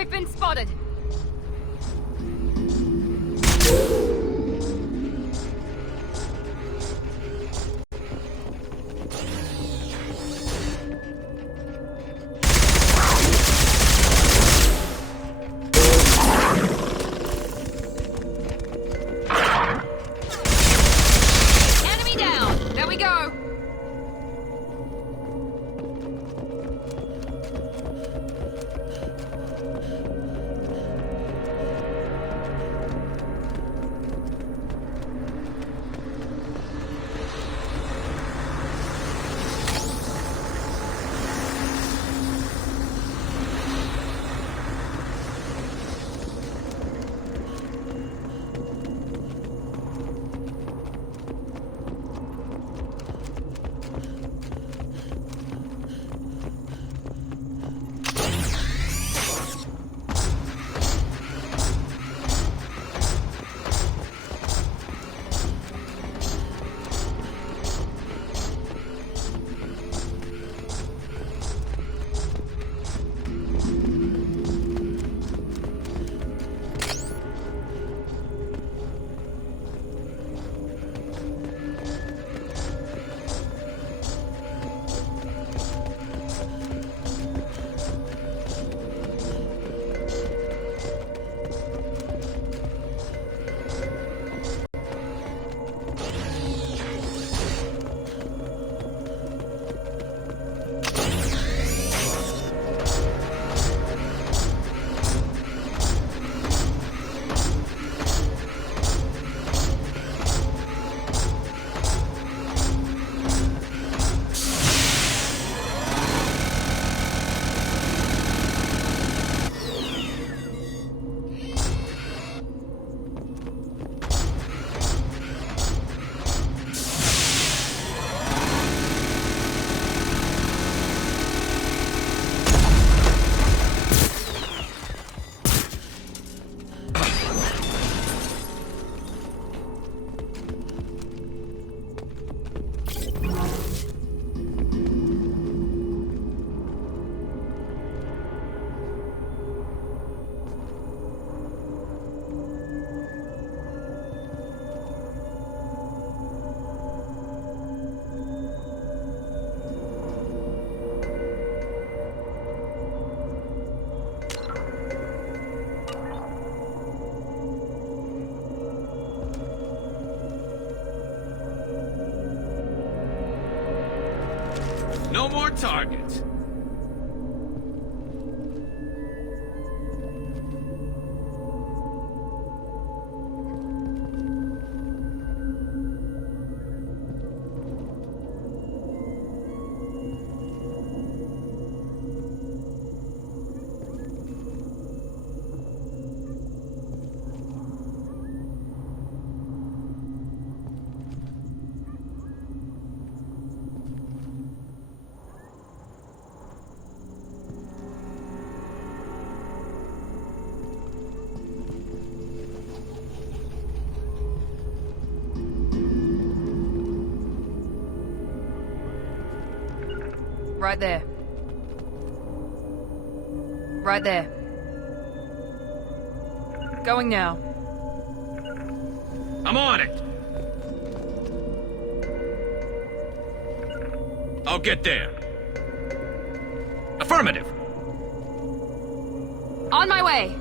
We've been spotted. Enemy down! There we go. No more targets. Right there. Right there. Going now. I'm on it. I'll get there. Affirmative. On my way.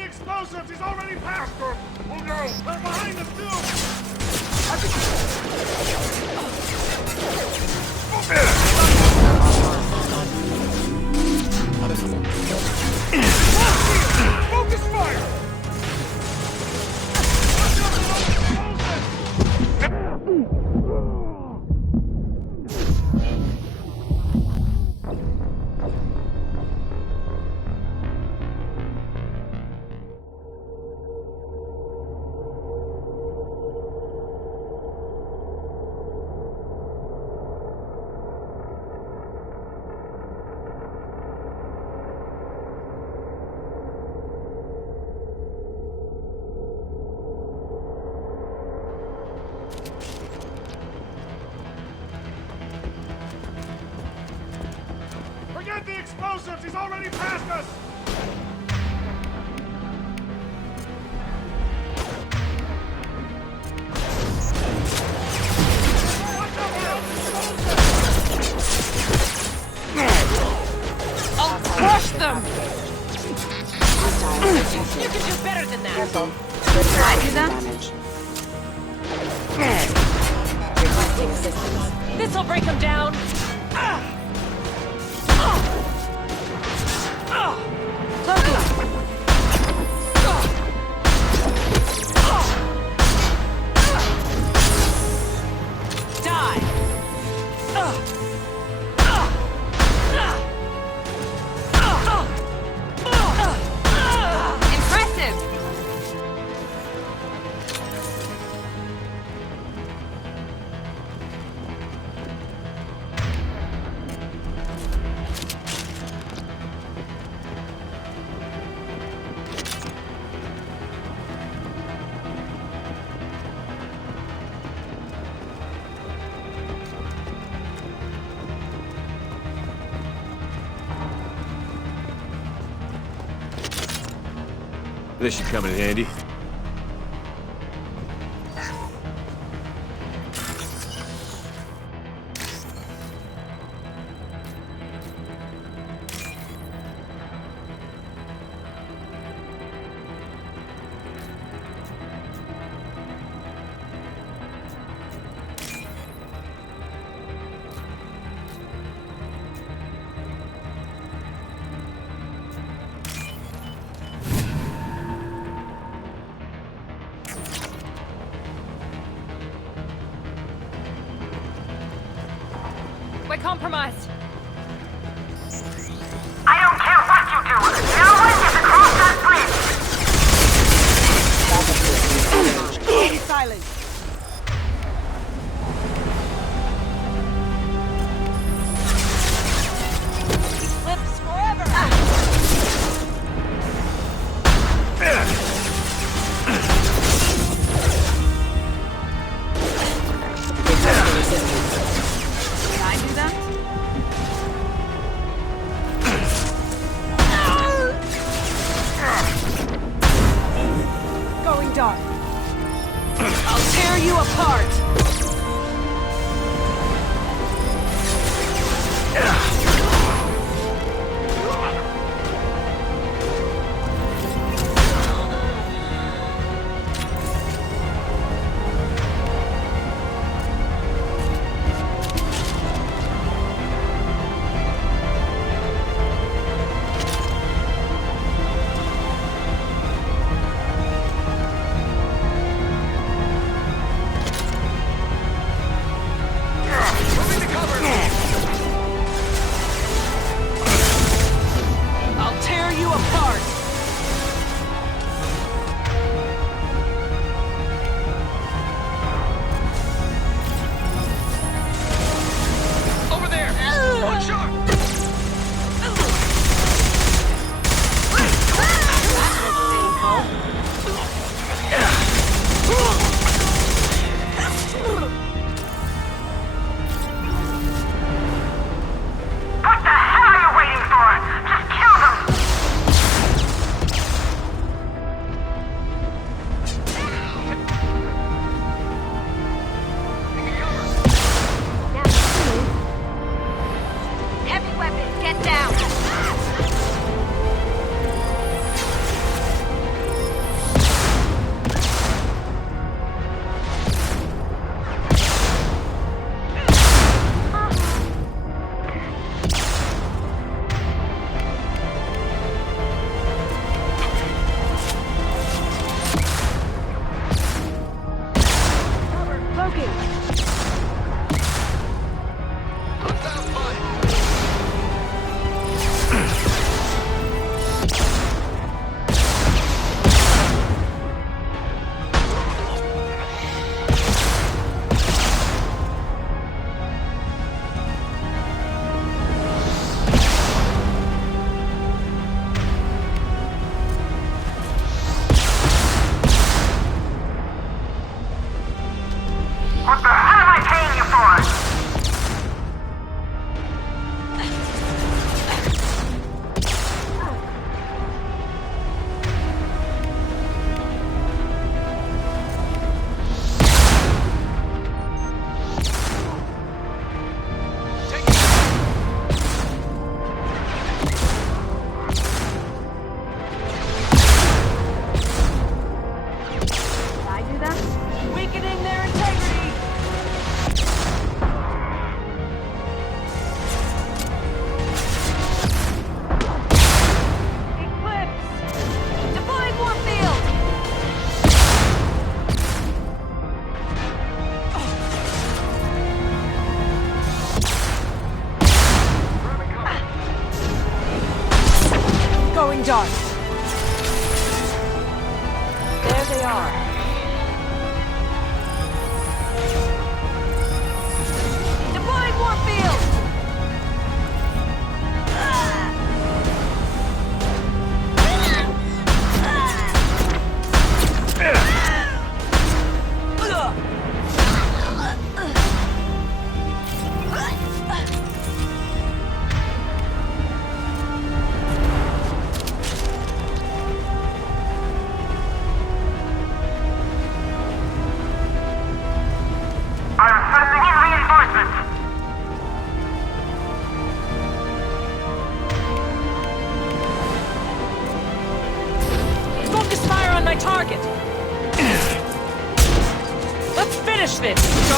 the explosives! He's already past us! Oh no! They're behind us too! Focus fire! Forget the explosives! He's already past us! I'll crush them! You can do better than that! Can I do that? Requesting assistance. This'll break them down! This should come in handy. We're compromised. I don't care what you do! No one gets across that bridge! Be silent. Flips forever! Requesting assistance. Can I do that? Going dark. I'll tear you apart! I'll tear you apart! Over there! One shot! What the hell are you waiting for? Just kill them! dart. There they are. Deploying warfield!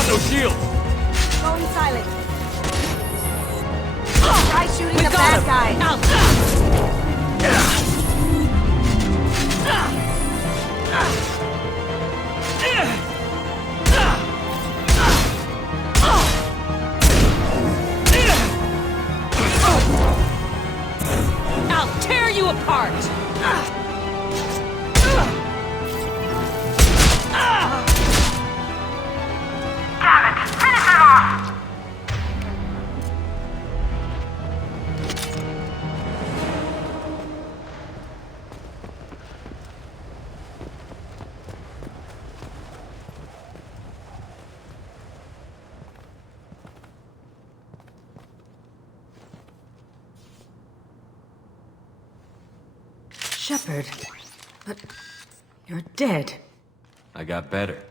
No shield! Going silent. Try shooting the bad guy. I'll tear you apart! Shepard, but you're dead. I got better.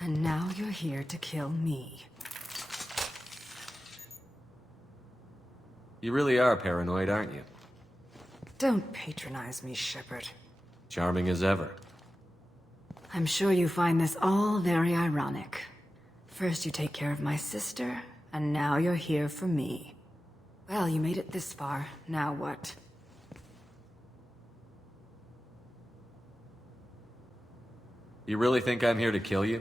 And now you're here to kill me. You really are paranoid, aren't you? Don't patronize me, Shepard. Charming as ever. I'm sure you find this all very ironic. First you take care of my sister, and now you're here for me. Well, you made it this far. Now what? You really think I'm here to kill you?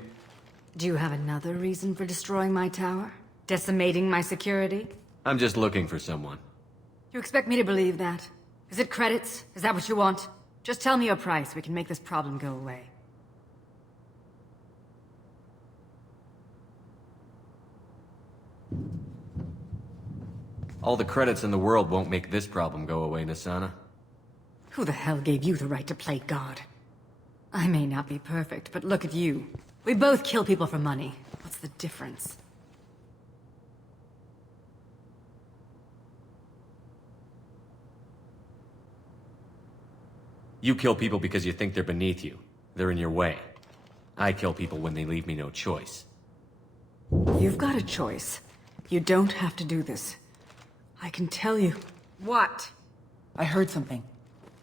Do you have another reason for destroying my tower? Decimating my security? I'm just looking for someone. You expect me to believe that? Is it credits? Is that what you want? Just tell me your price. We can make this problem go away. All the credits in the world won't make this problem go away, Nasana. Who the hell gave you the right to play God? I may not be perfect, but look at you. We both kill people for money. What's the difference? You kill people because you think they're beneath you. They're in your way. I kill people when they leave me no choice. You've got a choice. You don't have to do this. I can tell you. What? I heard something.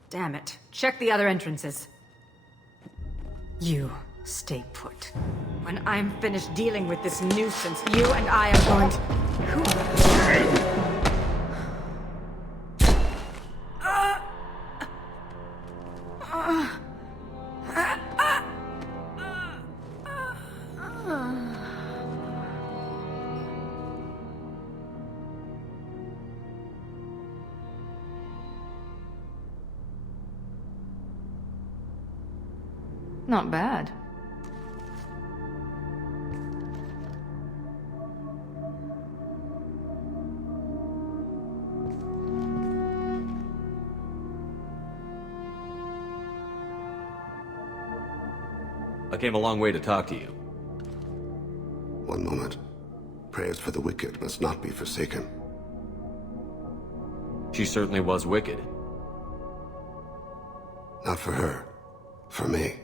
Damn it. Check the other entrances. You stay put. When I'm finished dealing with this nuisance, you and I are going to... Who the... Not bad. I came a long way to talk to you. One moment. Prayers for the wicked must not be forsaken. She certainly was wicked. Not for her. For me.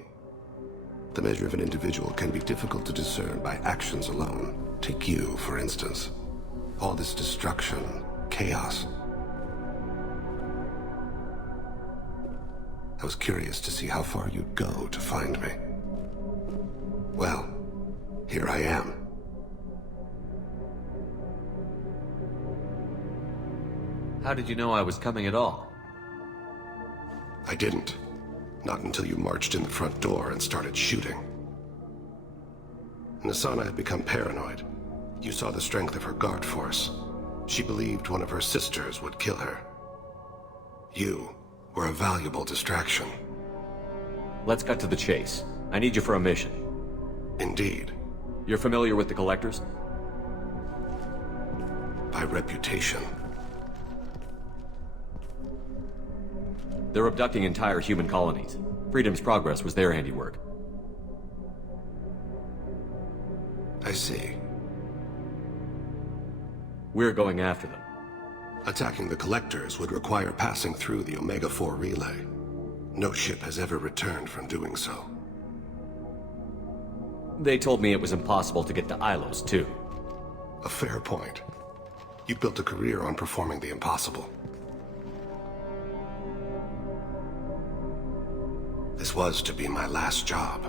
The measure of an individual can be difficult to discern by actions alone. Take you, for instance. All this destruction, chaos. I was curious to see how far you'd go to find me. Well, here I am. How did you know I was coming at all? I didn't. Not until you marched in the front door and started shooting. Nasana had become paranoid. You saw the strength of her guard force. She believed one of her sisters would kill her. You were a valuable distraction. Let's cut to the chase. I need you for a mission. Indeed. You're familiar with the Collectors? By reputation. They're abducting entire human colonies. Freedom's Progress was their handiwork. I see. We're going after them. Attacking the Collectors would require passing through the Omega-4 relay. No ship has ever returned from doing so. They told me it was impossible to get to Ilos, too. A fair point. You built a career on performing the impossible. This was to be my last job.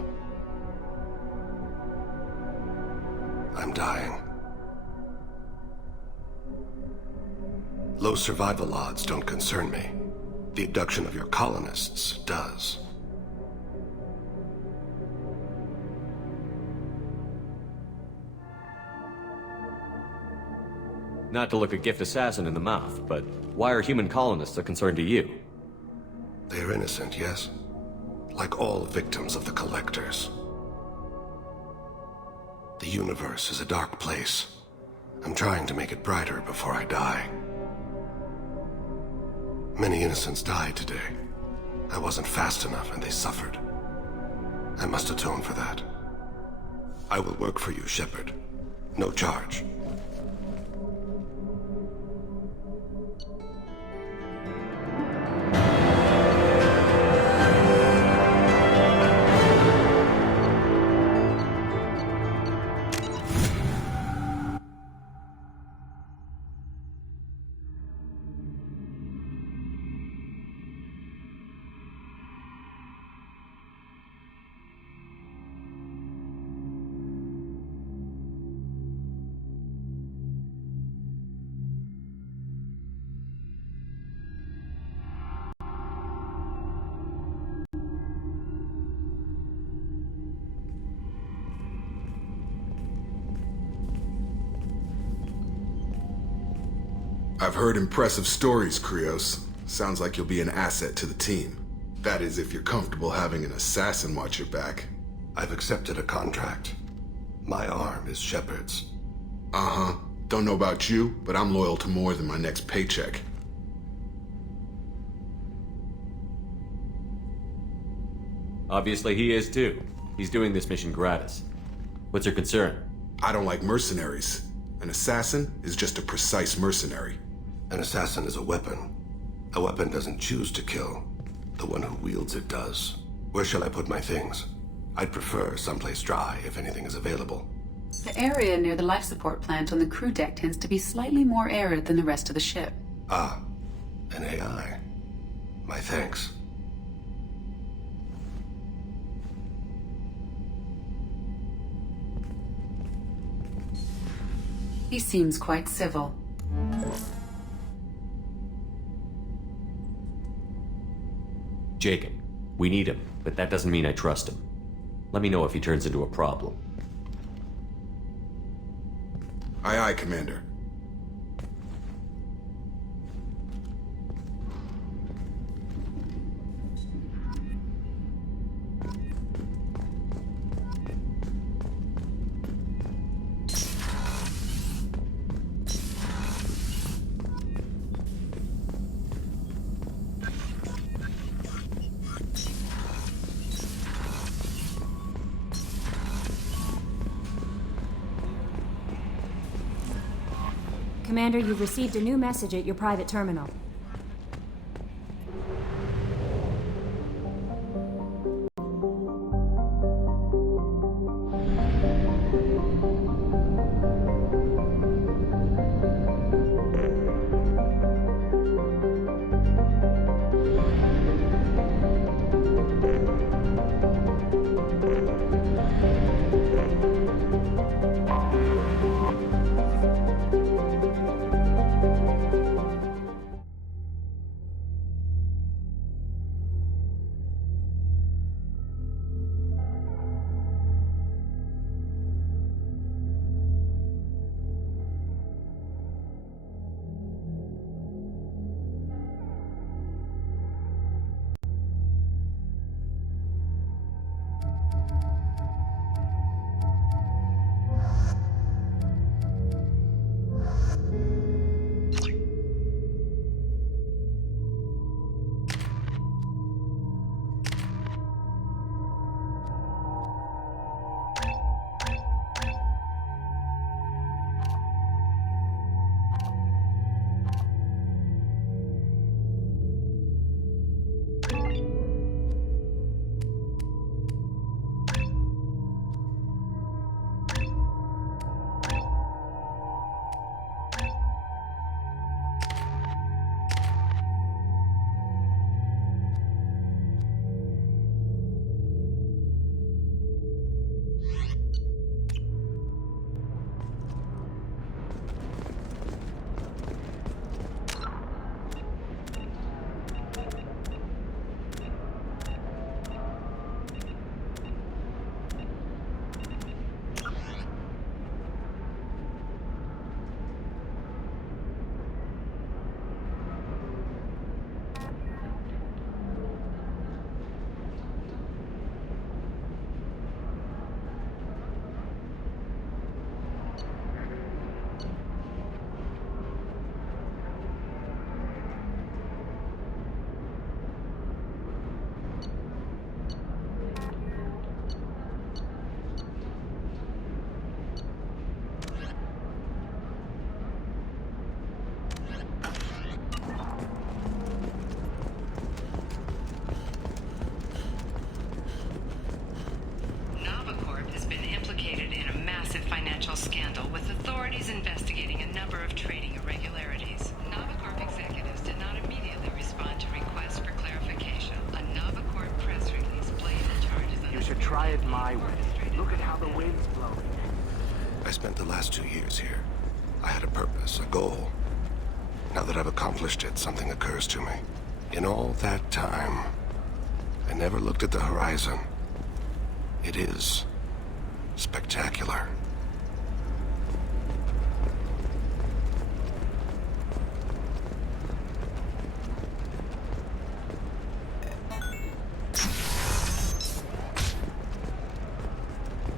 I'm dying. Low survival odds don't concern me. The abduction of your colonists does. Not to look a gift assassin in the mouth, but why are human colonists a concern to you? They are innocent, yes? Like all victims of the Collectors. The universe is a dark place. I'm trying to make it brighter before I die. Many innocents died today. I wasn't fast enough and they suffered. I must atone for that. I will work for you, Shepard. No charge. I've heard impressive stories, Krios. Sounds like you'll be an asset to the team. That is, if you're comfortable having an assassin watch your back. I've accepted a contract. My arm is Shepard's. Uh-huh. Don't know about you, but I'm loyal to more than my next paycheck. Obviously he is too. He's doing this mission gratis. What's your concern? I don't like mercenaries. An assassin is just a precise mercenary. An assassin is a weapon. A weapon doesn't choose to kill. The one who wields it does. Where shall I put my things? I'd prefer someplace dry if anything is available. The area near the life support plant on the crew deck tends to be slightly more arid than the rest of the ship. Ah, an AI. My thanks. He seems quite civil. Jacob. We need him, but that doesn't mean I trust him. Let me know if he turns into a problem. Aye, aye, Commander. Commander, you've received a new message at your private terminal. purpose, a goal. Now that I've accomplished it, something occurs to me. In all that time, I never looked at the horizon. It is spectacular.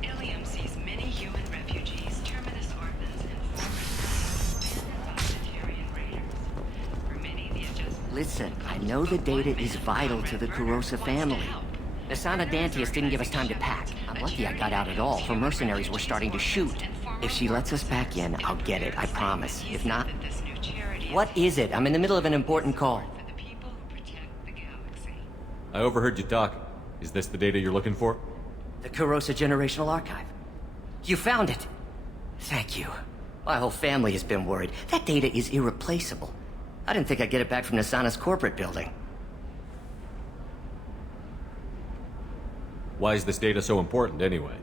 Ilium sees many human refugees, terminus orphans, and former Vegetarian raiders. For many, the adjustment... Listen, I know the data is vital to the Kurosa family. Nasana Dantius didn't give us time to pack. I'm lucky I got out at all. Her mercenaries were starting to shoot. If she lets us back in, I'll get it, I promise. If not... What is it? I'm in the middle of an important call. I overheard you talking. Is this the data you're looking for? The Kurosa Generational Archive. You found it! Thank you. My whole family has been worried. That data is irreplaceable. I didn't think I'd get it back from Nasana's corporate building. Why is this data so important, anyway?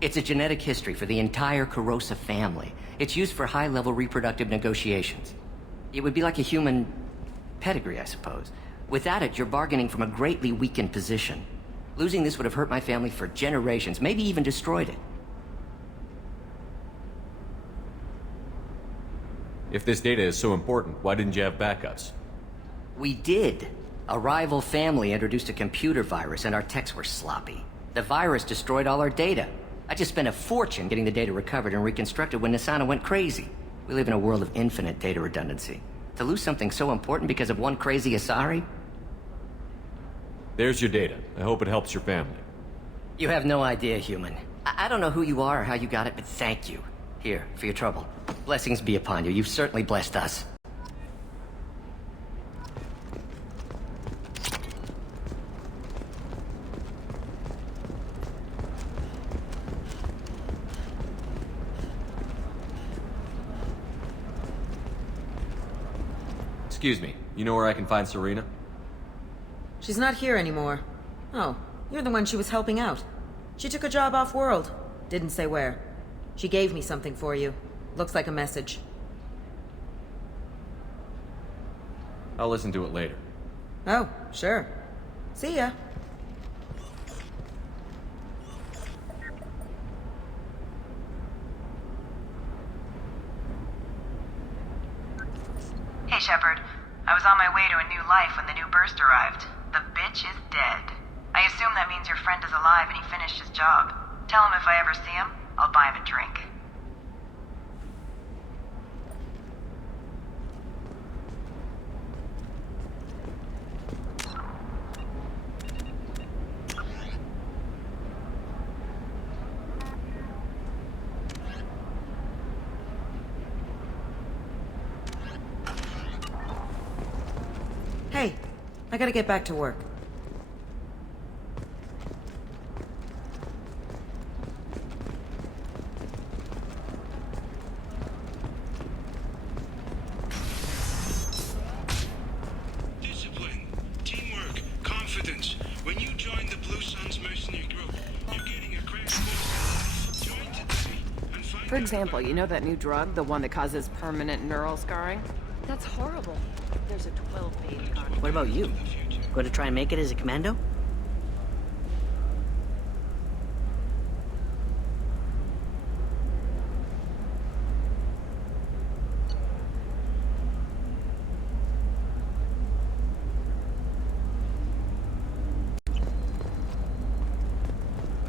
It's a genetic history for the entire Kurosa family. It's used for high-level reproductive negotiations. It would be like a human pedigree, I suppose. Without it, you're bargaining from a greatly weakened position. Losing this would have hurt my family for generations, maybe even destroyed it. If this data is so important, why didn't you have backups? We did. A rival family introduced a computer virus and our techs were sloppy. The virus destroyed all our data. I just spent a fortune getting the data recovered and reconstructed when Nasana went crazy. We live in a world of infinite data redundancy. To lose something so important because of one crazy Asari? There's your data. I hope it helps your family. You have no idea, human. I don't know who you are or how you got it, but thank you. Here, for your trouble. Blessings be upon you. You've certainly blessed us. Excuse me, you know where I can find Serena? She's not here anymore. Oh, you're the one she was helping out. She took a job off-world. Didn't say where. She gave me something for you. Looks like a message. I'll listen to it later. Oh, sure. See ya. Hey, Shepard. I was on my way to a new life when the new burst arrived. The bitch is dead. I assume that means your friend is alive and he finished his job. Tell him if I ever see him, I'll buy him a drink. Hey, I gotta get back to work. Discipline, teamwork, confidence. When you join the Blue Suns mercenary group, you're getting a crash course in life. Join today and find For example, you know that new drug, the one that causes permanent neural scarring? That's horrible. There's a 12-page contract. What about you? Going to try and make it as a commando?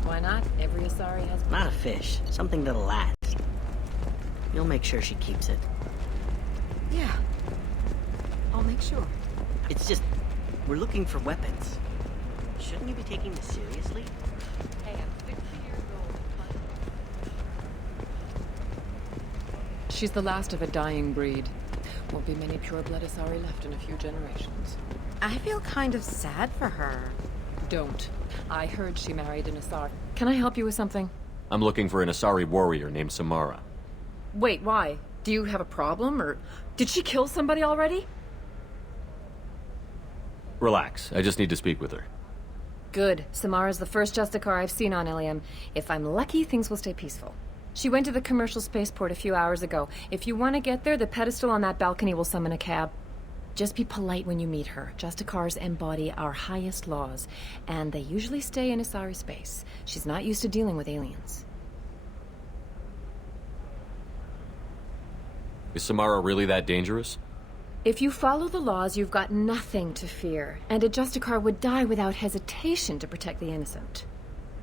Why not? Every Asari has... Not a fish. Something that'll last. You'll make sure she keeps it. Yeah. I'll make sure. It's just... we're looking for weapons. Shouldn't you be taking this seriously? Hey, I'm 60 years old. She's the last of a dying breed. Won't be many pure-blood Asari left in a few generations. I feel kind of sad for her. Don't. I heard she married an Asari. Can I help you with something? I'm looking for an Asari warrior named Samara. Wait, why? Do you have a problem, or... did she kill somebody already? Relax, I just need to speak with her. Good. Samara's the first Justicar I've seen on Ilium. If I'm lucky, things will stay peaceful. She went to the commercial spaceport a few hours ago. If you want to get there, the pedestal on that balcony will summon a cab. Just be polite when you meet her. Justicars embody our highest laws, and they usually stay in Asari space. She's not used to dealing with aliens. Is Samara really that dangerous? If you follow the laws, you've got nothing to fear, and a Justicar would die without hesitation to protect the innocent.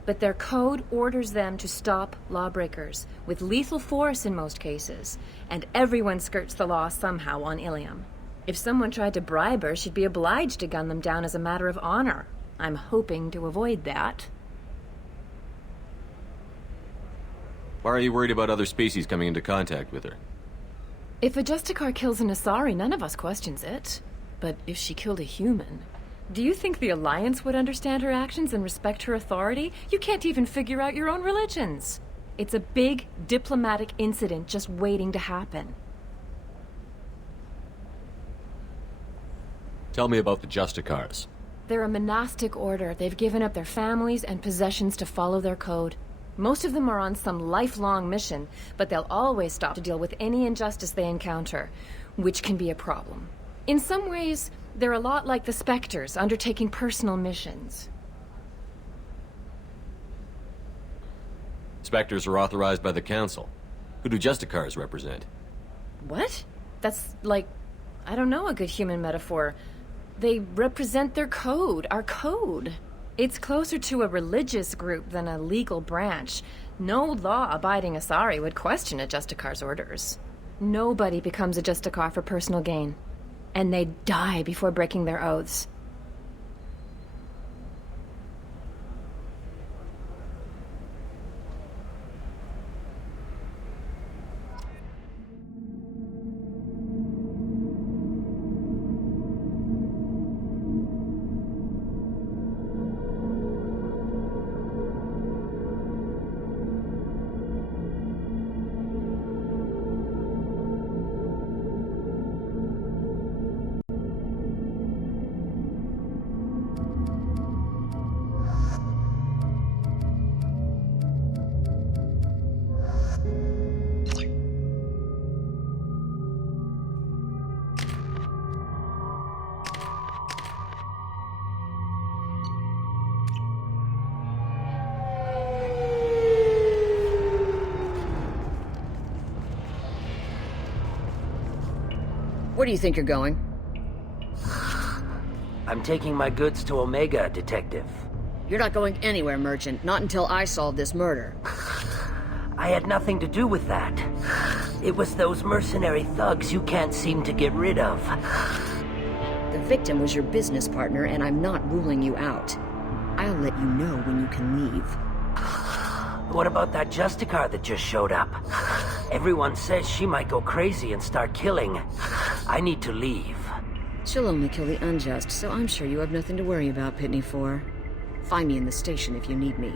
But their code orders them to stop lawbreakers, with lethal force in most cases, and everyone skirts the law somehow on Ilium. If someone tried to bribe her, she'd be obliged to gun them down as a matter of honor. I'm hoping to avoid that. Why are you worried about other species coming into contact with her? If a Justicar kills an Asari, none of us questions it. But if she killed a human... Do you think the Alliance would understand her actions and respect her authority? You can't even figure out your own religions. It's a big diplomatic incident just waiting to happen. Tell me about the Justicars. They're a monastic order. They've given up their families and possessions to follow their code. Most of them are on some lifelong mission, but they'll always stop to deal with any injustice they encounter, which can be a problem. In some ways, they're a lot like the Spectres, undertaking personal missions. Spectres are authorized by the Council. Who do Justicars represent? What? That's like, I don't know, a good human metaphor. They represent their code, our code. It's closer to a religious group than a legal branch. No law-abiding Asari would question a Justicar's orders. Nobody becomes a Justicar for personal gain. And they die before breaking their oaths. Where do you think you're going? I'm taking my goods to Omega, Detective. You're not going anywhere, Merchant. Not until I solve this murder. I had nothing to do with that. It was those mercenary thugs you can't seem to get rid of. The victim was your business partner, and I'm not ruling you out. I'll let you know when you can leave. What about that Justicar that just showed up? Everyone says she might go crazy and start killing. I need to leave. She'll only kill the unjust, so I'm sure you have nothing to worry about, Pitney 4. Find me in the station if you need me.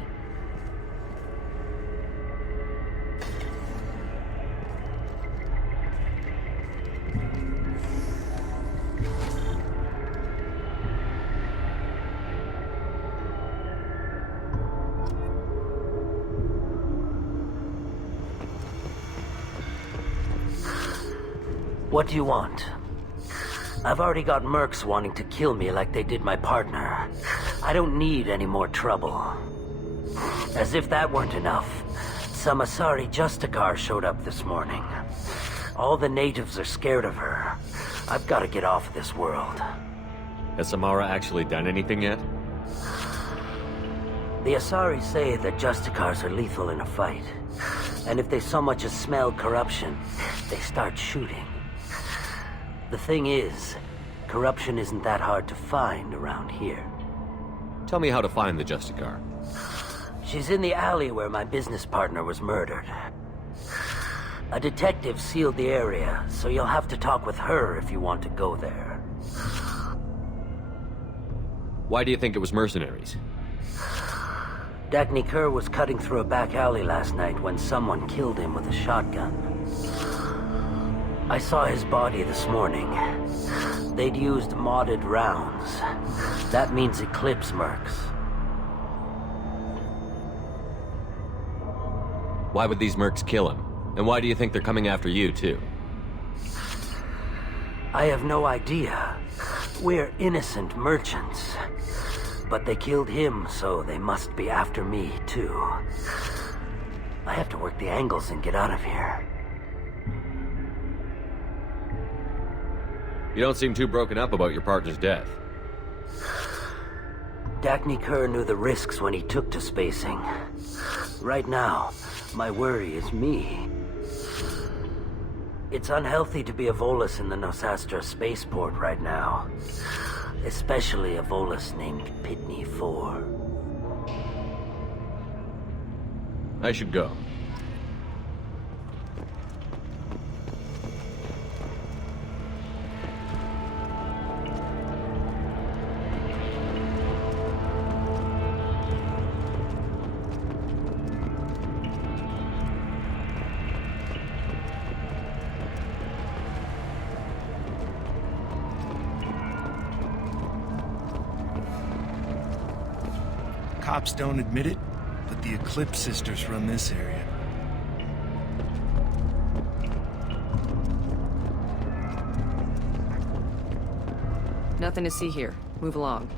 What do you want? I've already got mercs wanting to kill me like they did my partner. I don't need any more trouble. As if that weren't enough, some Asari Justicar showed up this morning. All the natives are scared of her. I've got to get off this world. Has Samara actually done anything yet? The Asari say that Justicars are lethal in a fight. And if they so much as smell corruption, they start shooting. The thing is, corruption isn't that hard to find around here. Tell me how to find the Justicar. She's in the alley where my business partner was murdered. A detective sealed the area, so you'll have to talk with her if you want to go there. Why do you think it was mercenaries? Dagny Kerr was cutting through a back alley last night when someone killed him with a shotgun. I saw his body this morning. They'd used modded rounds. That means Eclipse mercs. Why would these mercs kill him? And why do you think they're coming after you, too? I have no idea. We're innocent merchants. But they killed him, so they must be after me, too. I have to work the angles and get out of here. You don't seem too broken up about your partner's death. Dacne Kerr knew the risks when he took to spacing. Right now, my worry is me. It's unhealthy to be a Volus in the Nosastra spaceport right now. Especially a Volus named Pitney 4. I should go. Cops don't admit it, but the Eclipse sisters run this area. Nothing to see here. Move along.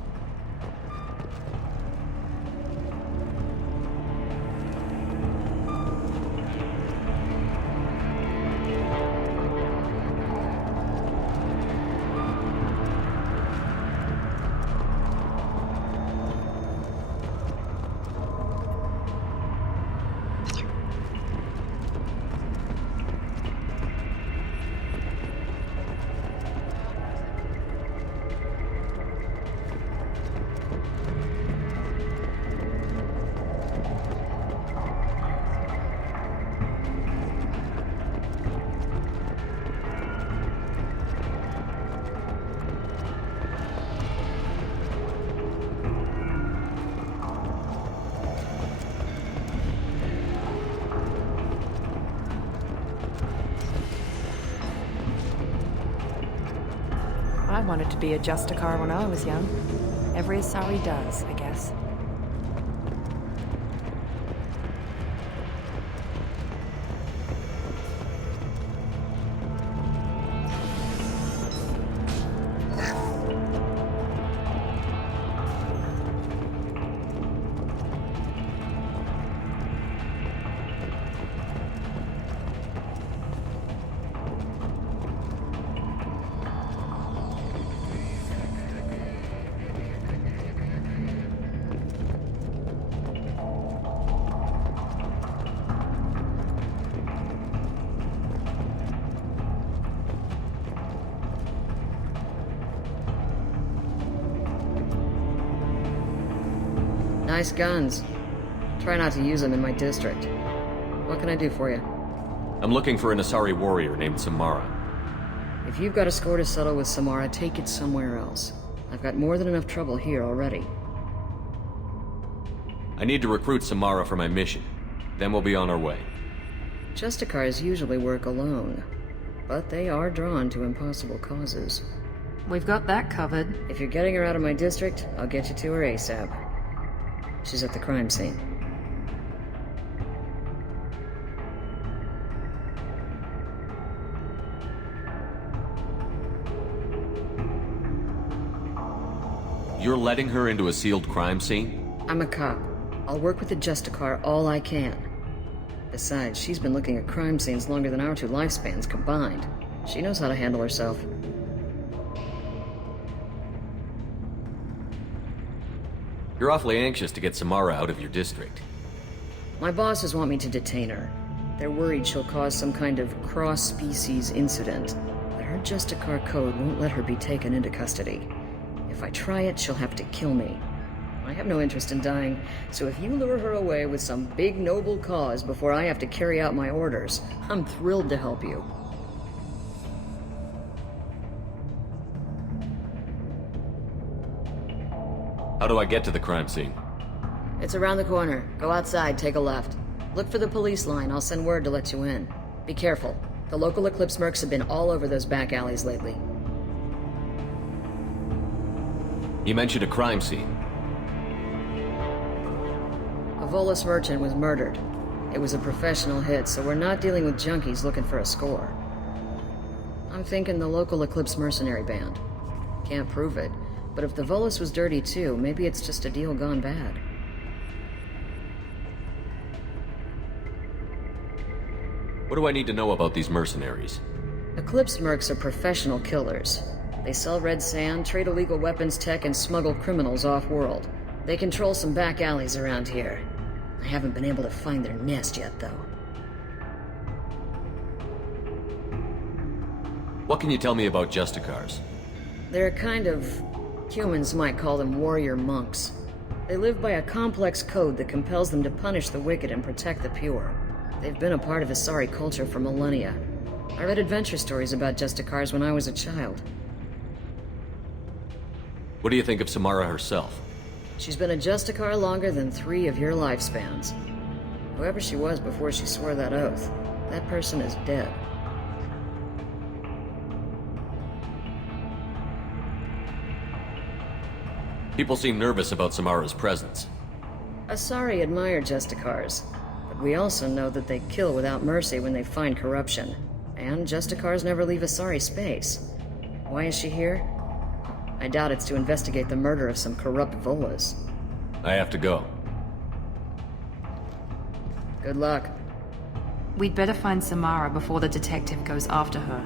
I wanted to be a Justicar when I was young. Every Asari does, I guess. Nice guns. Try not to use them in my district. What can I do for you? I'm looking for an Asari warrior named Samara. If you've got a score to settle with Samara, take it somewhere else. I've got more than enough trouble here already. I need to recruit Samara for my mission. Then we'll be on our way. Justicars usually work alone, but they are drawn to impossible causes. We've got that covered. If you're getting her out of my district, I'll get you to her ASAP. She's at the crime scene. You're letting her into a sealed crime scene? I'm a cop. I'll work with the Justicar all I can. Besides, she's been looking at crime scenes longer than our two lifespans combined. She knows how to handle herself. You're awfully anxious to get Samara out of your district. My bosses want me to detain her. They're worried she'll cause some kind of cross-species incident, but her Justicar code won't let her be taken into custody. If I try it, she'll have to kill me. I have no interest in dying, so if you lure her away with some big noble cause before I have to carry out my orders, I'm thrilled to help you. How do I get to the crime scene? It's around the corner. Go outside, take a left. Look for the police line. I'll send word to let you in. Be careful. The local Eclipse mercs have been all over those back alleys lately. You mentioned a crime scene. A Volus merchant was murdered. It was a professional hit, so we're not dealing with junkies looking for a score. I'm thinking the local Eclipse mercenary band. Can't prove it, but if the Volus was dirty too, maybe it's just a deal gone bad. What do I need to know about these mercenaries? Eclipse mercs are professional killers. They sell red sand, trade illegal weapons tech, and smuggle criminals off-world. They control some back alleys around here. I haven't been able to find their nest yet, though. What can you tell me about Justicars? They're a kind of... humans might call them warrior monks. They live by a complex code that compels them to punish the wicked and protect the pure. They've been a part of Asari culture for millennia. I read adventure stories about Justicars when I was a child. What do you think of Samara herself? She's been a Justicar longer than 3 of your lifespans. Whoever she was before she swore that oath, that person is dead. People seem nervous about Samara's presence. Asari admire Justicars, but we also know that they kill without mercy when they find corruption. And Justicars never leave Asari space. Why is she here? I doubt it's to investigate the murder of some corrupt Volas. I have to go. Good luck. We'd better find Samara before the detective goes after her.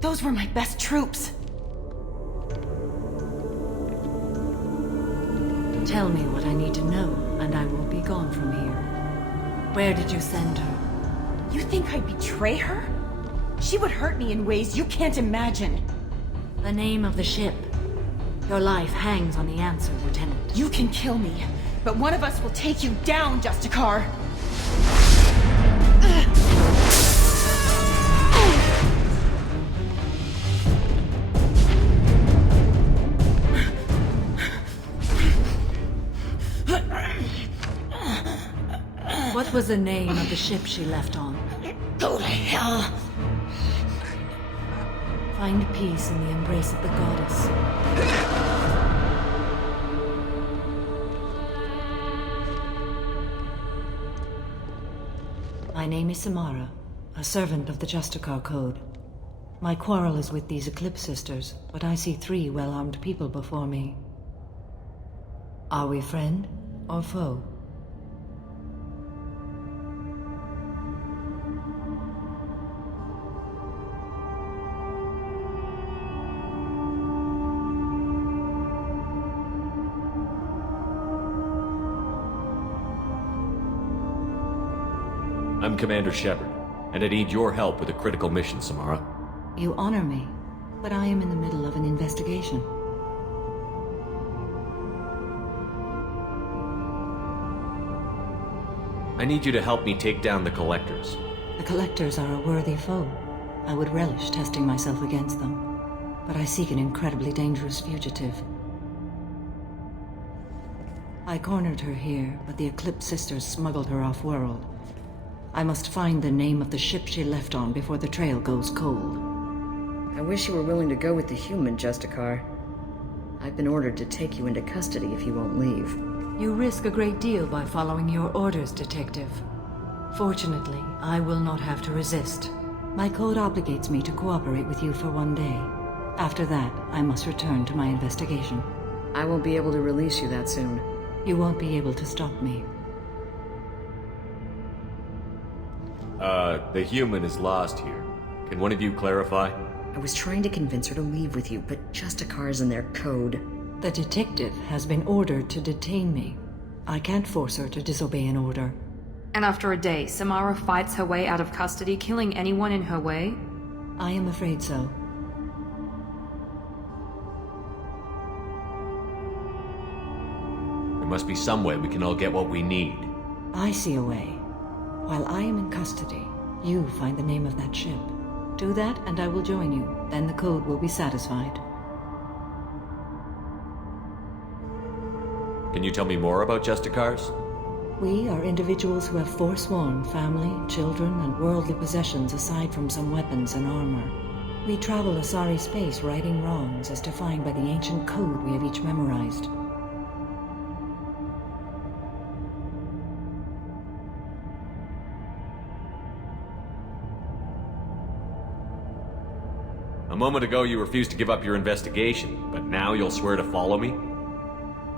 Those were my best troops. Tell me what I need to know, and I will be gone from here. Where did you send her? You think I'd betray her? She would hurt me in ways you can't imagine. The name of the ship. Your life hangs on the answer, Lieutenant. You can kill me, but one of us will take you down, Justicar. the name of the ship she left on? Go to hell! Find peace in the embrace of the goddess. My name is Samara, a servant of the Justicar Code. My quarrel is with these Eclipse Sisters, but I see 3 well-armed people before me. Are we friend or foe? I'm Commander Shepard, and I need your help with a critical mission, Samara. You honor me, but I am in the middle of an investigation. I need you to help me take down the Collectors. The Collectors are a worthy foe. I would relish testing myself against them, but I seek an incredibly dangerous fugitive. I cornered her here, but the Eclipse Sisters smuggled her off-world. I must find the name of the ship she left on before the trail goes cold. I wish you were willing to go with the human, Justicar. I've been ordered to take you into custody if you won't leave. You risk a great deal by following your orders, Detective. Fortunately, I will not have to resist. My code obligates me to cooperate with you for 1 day. After that, I must return to my investigation. I won't be able to release you that soon. You won't be able to stop me. The human is lost here. Can one of you clarify? I was trying to convince her to leave with you, but Justicar's in their code. The detective has been ordered to detain me. I can't force her to disobey an order. And after a day, Samara fights her way out of custody, killing anyone in her way? I am afraid so. There must be some way we can all get what we need. I see a way. While I am in custody, you find the name of that ship. Do that and I will join you. Then the code will be satisfied. Can you tell me more about Justicars? We are individuals who have forsworn family, children, and worldly possessions aside from some weapons and armor. We travel a sorry space righting wrongs as defined by the ancient code we have each memorized. A moment ago you refused to give up your investigation, but now you'll swear to follow me?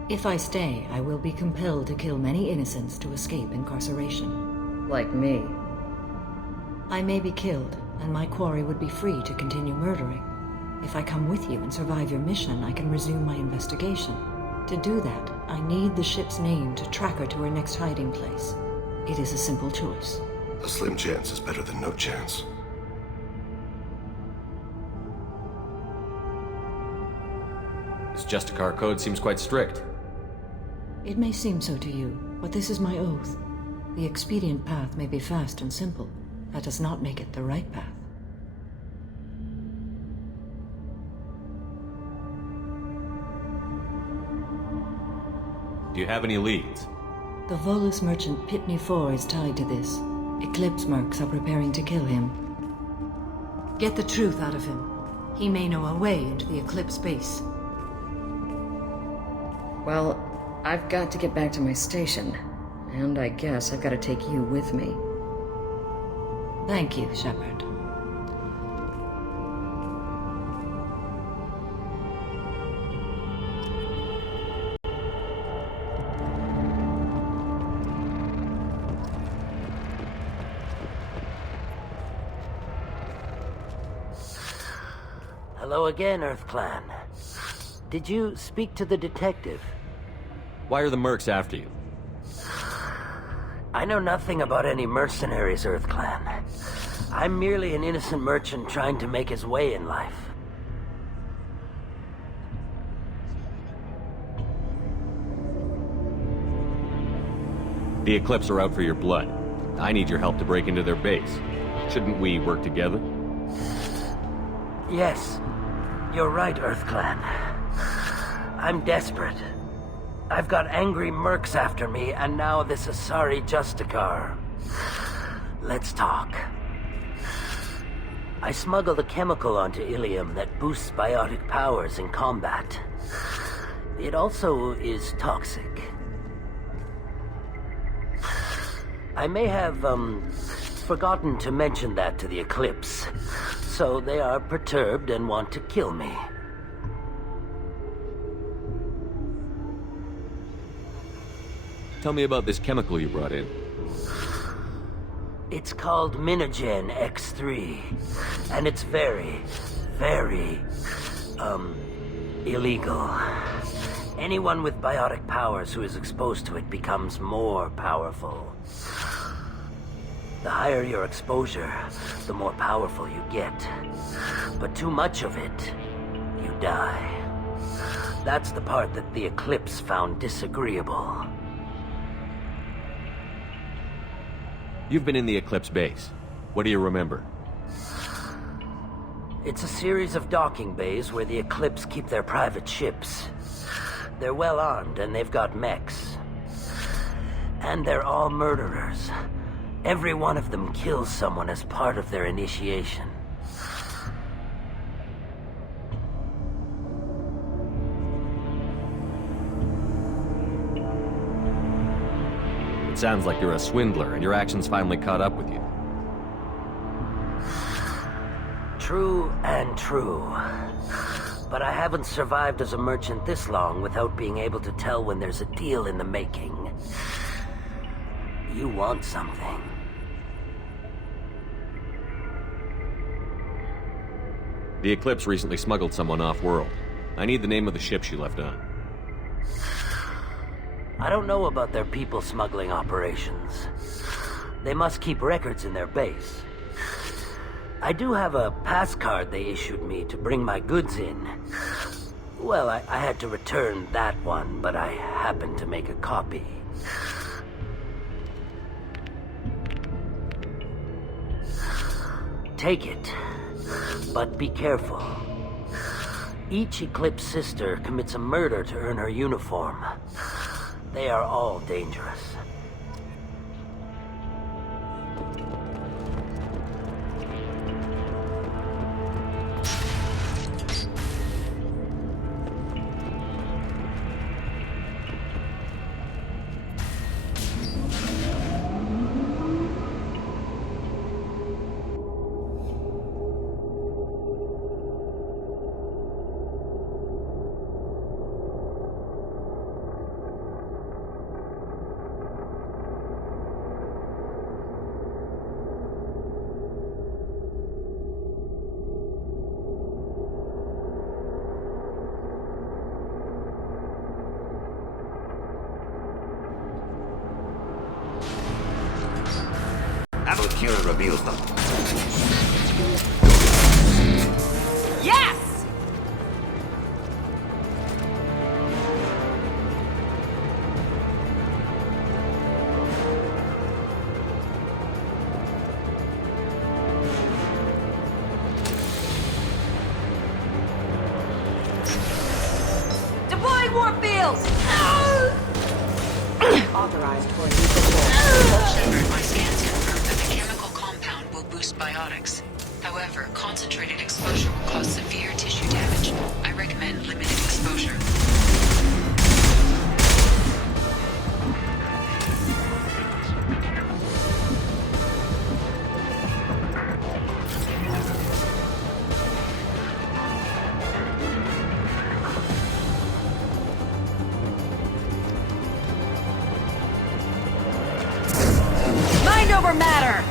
If I stay, I will be compelled to kill many innocents to escape incarceration. Like me. I may be killed, and my quarry would be free to continue murdering. If I come with you and survive your mission, I can resume my investigation. To do that, I need the ship's name to track her to her next hiding place. It is a simple choice. A slim chance is better than no chance. This Justicar code seems quite strict. It may seem so to you, but this is my oath. The expedient path may be fast and simple. That does not make it the right path. Do you have any leads? The Volus merchant Pitney 4 is tied to this. Eclipse mercs are preparing to kill him. Get the truth out of him. He may know a way into the Eclipse base. Well, I've got to get back to my station. And I guess I've got to take you with me. Thank you, Shepard. Hello again, Earth Clan. Did you speak to the detective? Why are the mercs after you? I know nothing about any mercenaries, Earth Clan. I'm merely an innocent merchant trying to make his way in life. The Eclipse are out for your blood. I need your help to break into their base. Shouldn't we work together? Yes, you're right, Earth Clan. I'm desperate. I've got angry mercs after me, and now this Asari Justicar. Let's talk. I smuggled a chemical onto Ilium that boosts biotic powers in combat. It also is toxic. I may have, forgotten to mention that to the Eclipse, so they are perturbed and want to kill me. Tell me about this chemical you brought in. It's called Minogen X3, and it's very, very, illegal. Anyone with biotic powers who is exposed to it becomes more powerful. The higher your exposure, the more powerful you get. But too much of it, you die. That's the part that the Eclipse found disagreeable. You've been in the Eclipse base. What do you remember? It's a series of docking bays where the Eclipse keep their private ships. They're well armed and they've got mechs. And they're all murderers. Every one of them kills someone as part of their initiation. It sounds like you're a swindler and your actions finally caught up with you. True and true. But I haven't survived as a merchant this long without being able to tell when there's a deal in the making. You want something. The Eclipse recently smuggled someone off-world. I need the name of the ship she left on. I don't know about their people smuggling operations. They must keep records in their base. I do have a pass card they issued me to bring my goods in. Well, I had to return that one, but I happened to make a copy. Take it, but be careful. Each Eclipse sister commits a murder to earn her uniform. They are all dangerous. Evolution reveals them. Yes! Deploying warp fields! Authorized for use. Shepard, my scans confirm that the chemical compound will boost biotics. However, concentrated exposure will cause severe tissue damage. I recommend limited exposure. Mind over matter!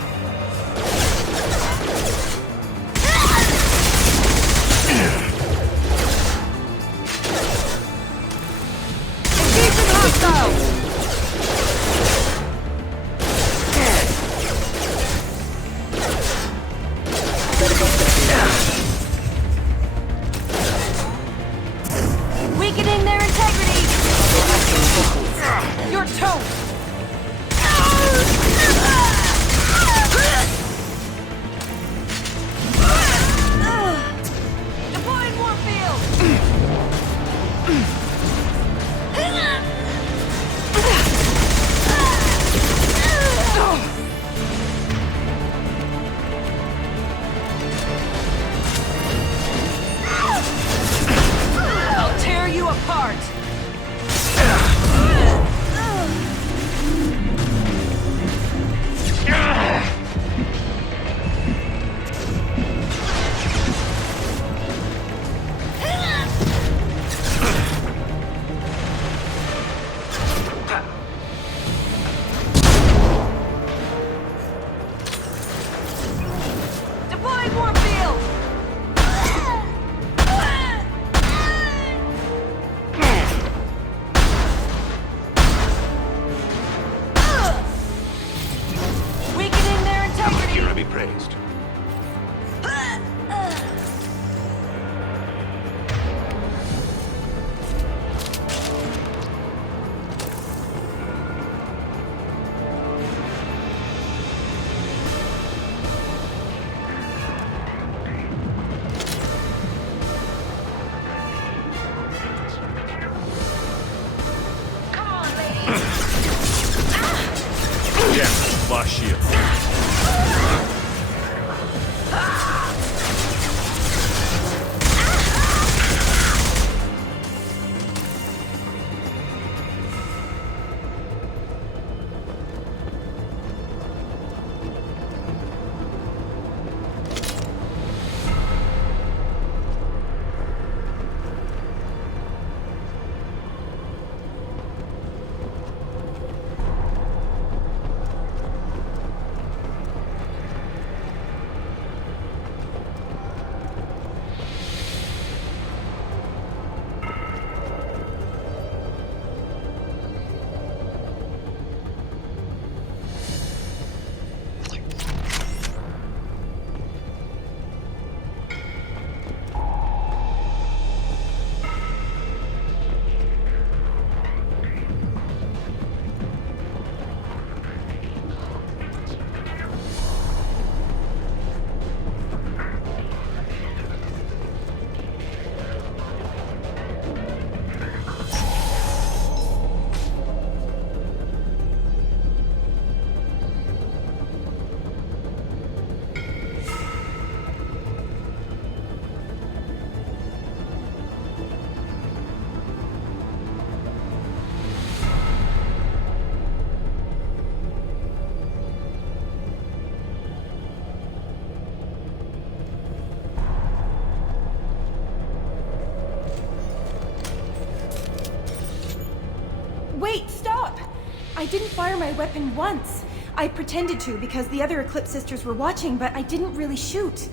didn't fire my weapon once. I pretended to because the other Eclipse sisters were watching, but I didn't really shoot.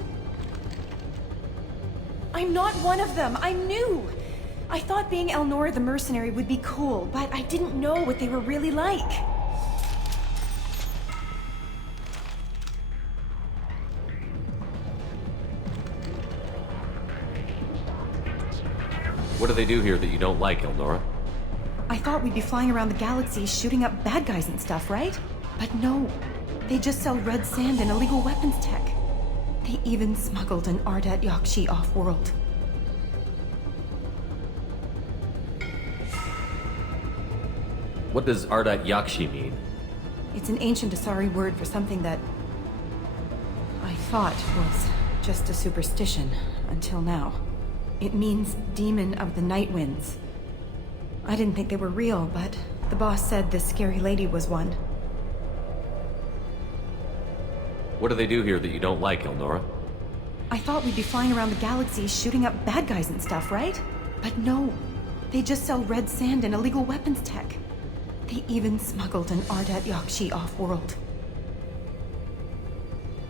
I'm not one of them. I'm new. I thought being Elnora the mercenary would be cool, but I didn't know what they were really like. What do they do here that you don't like, Elnora? I thought we'd be flying around the galaxy shooting up bad guys and stuff, right? But no. They just sell red sand and illegal weapons tech. They even smuggled an Ardat Yakshi off-world. What does Ardat Yakshi mean? It's an ancient Asari word for something that I thought was just a superstition until now. It means demon of the night winds. I didn't think they were real, but the boss said this scary lady was one. What do they do here that you don't like, Elnora? I thought we'd be flying around the galaxy shooting up bad guys and stuff, right? But no. They just sell red sand and illegal weapons tech. They even smuggled an Ardat Yakshi off-world.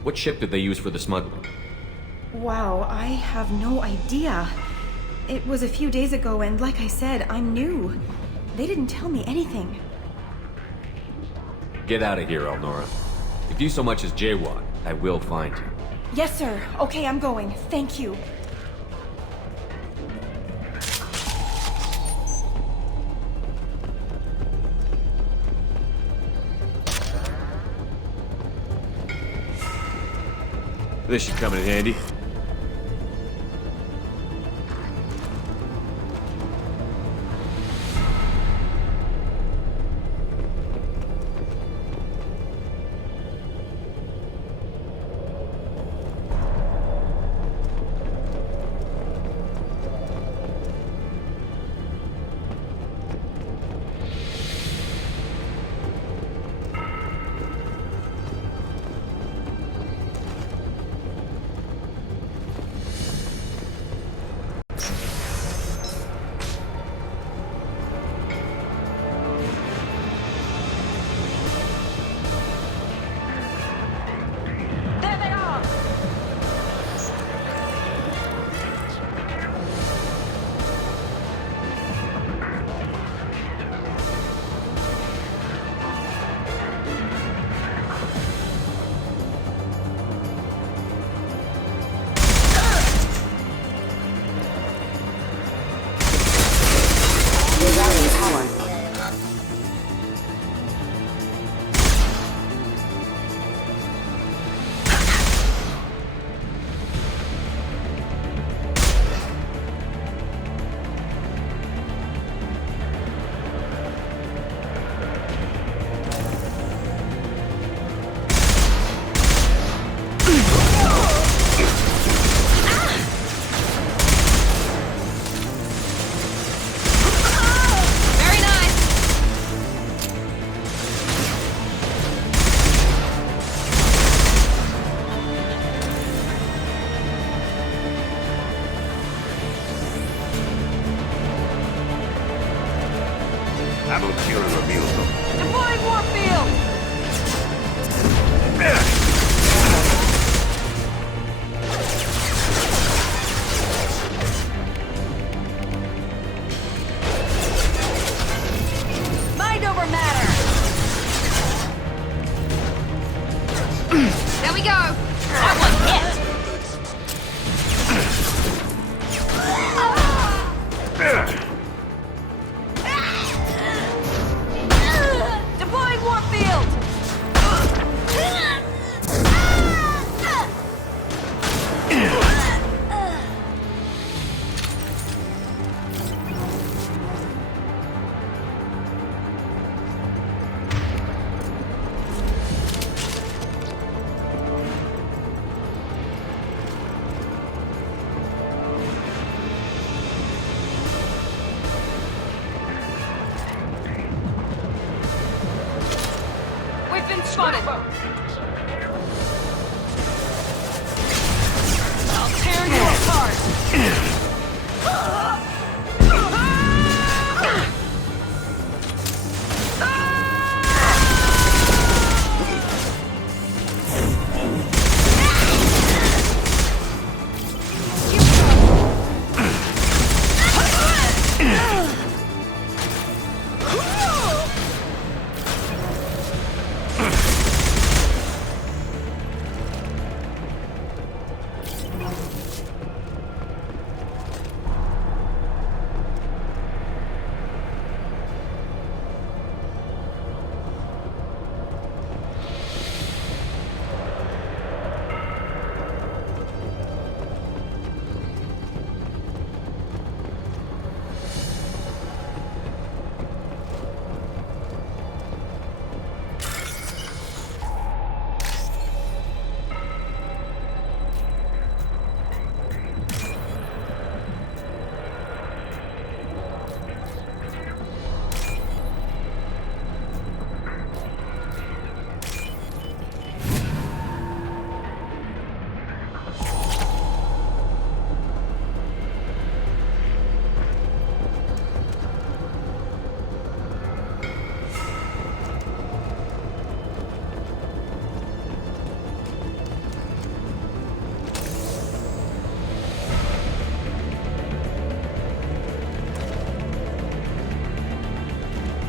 What ship did they use for the smuggling? Wow, I have no idea. It was a few days ago, and like I said, I'm new. They didn't tell me anything. Get out of here, Elnora. If you so much as jaywalk, I will find you. Yes, sir. Okay, I'm going. Thank you. This should come in handy.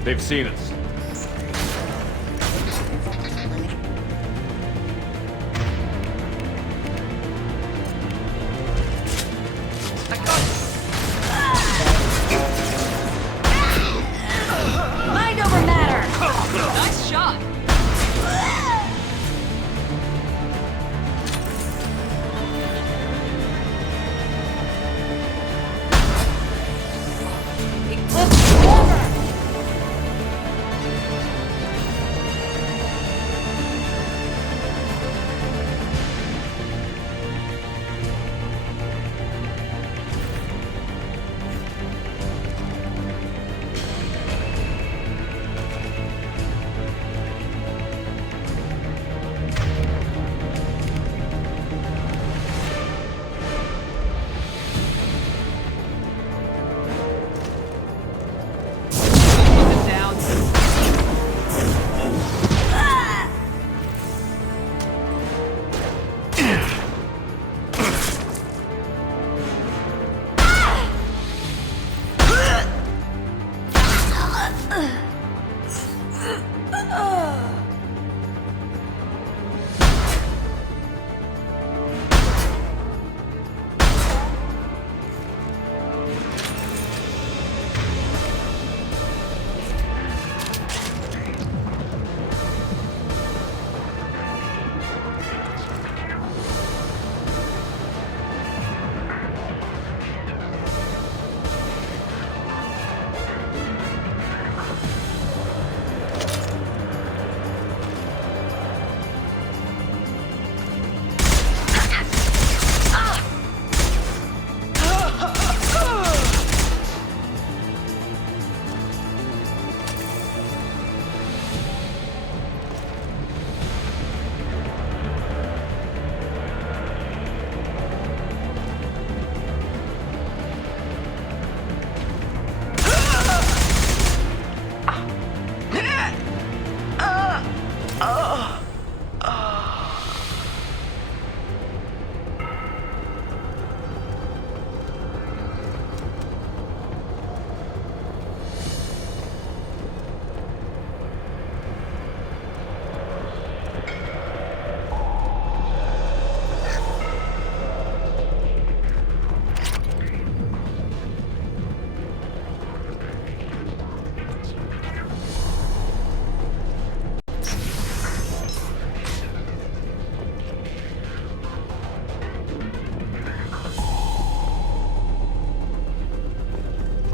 They've seen us. Mind over matter! Nice shot!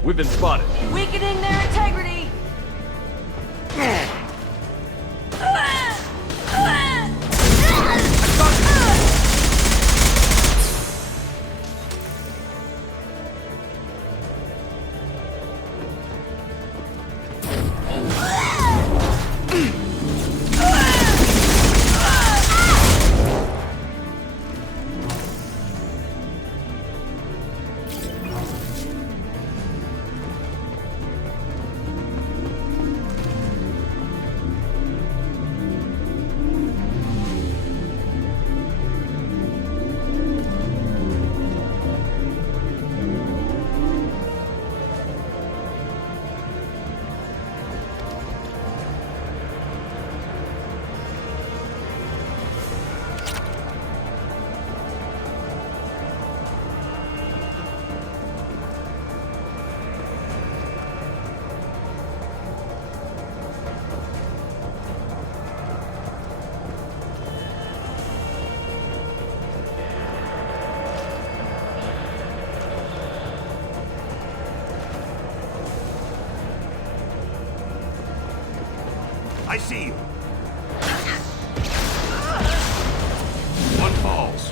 We've been spotted. Weakening their integrity! I see you. One falls.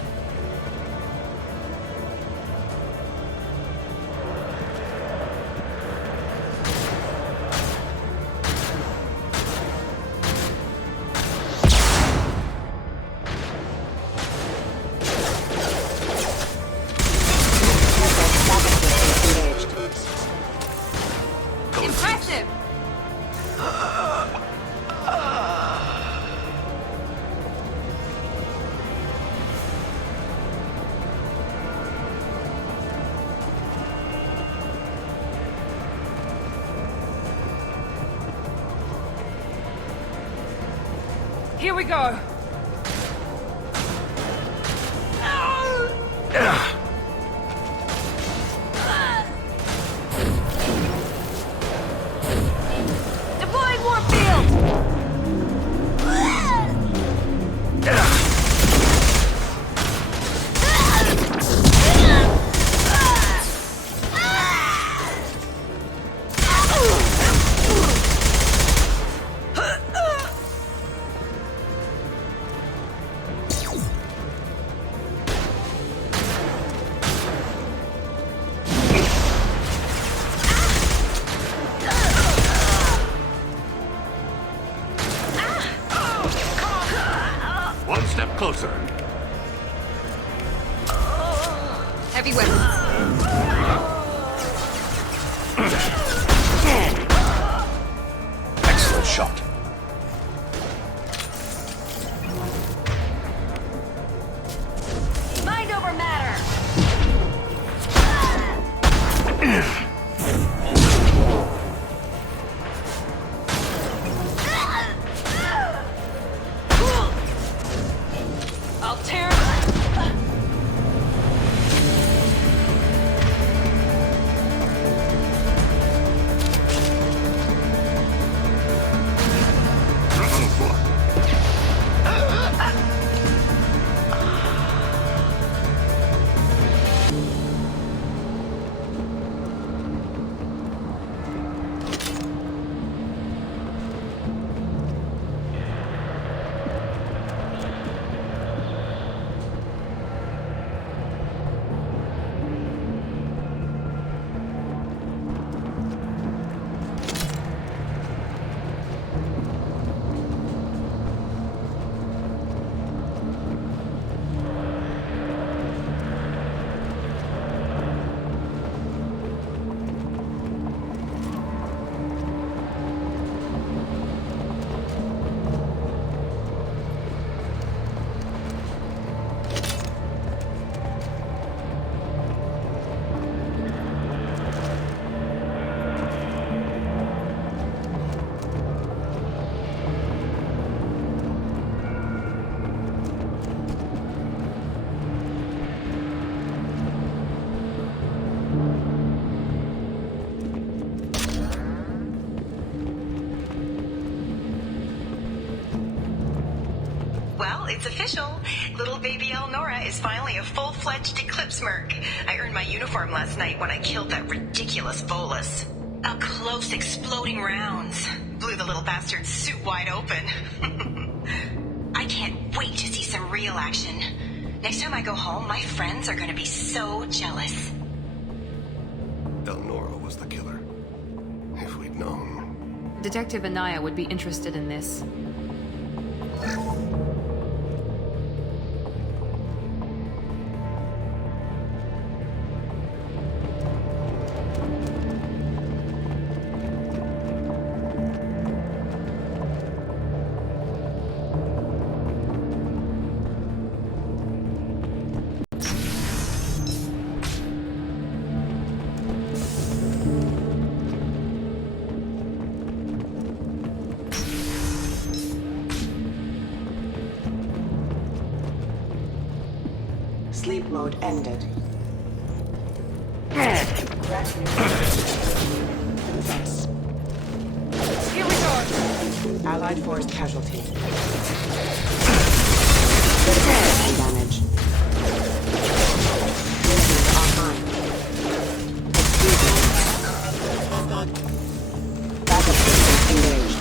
Impressive! Here we go. Deploying warp field. One step closer. Heavy weapons. Excellent shot. Mind over matter. I'll tear. Well, it's official. Little baby Elnora is finally a full-fledged Eclipse merc. I earned my uniform last night when I killed that ridiculous bolus. Up close, exploding rounds. Blew the little bastard's suit wide open. I can't wait to see some real action. Next time I go home, my friends are gonna be so jealous. Elnora was the killer. If we'd known. Detective Anaya would be interested in this. Sleep mode ended. Here we go. Allied force casualty. Damage. Online. Backup system engaged.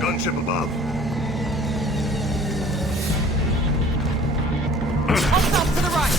Gunship above. Hold up to the right.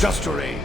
Just your aim.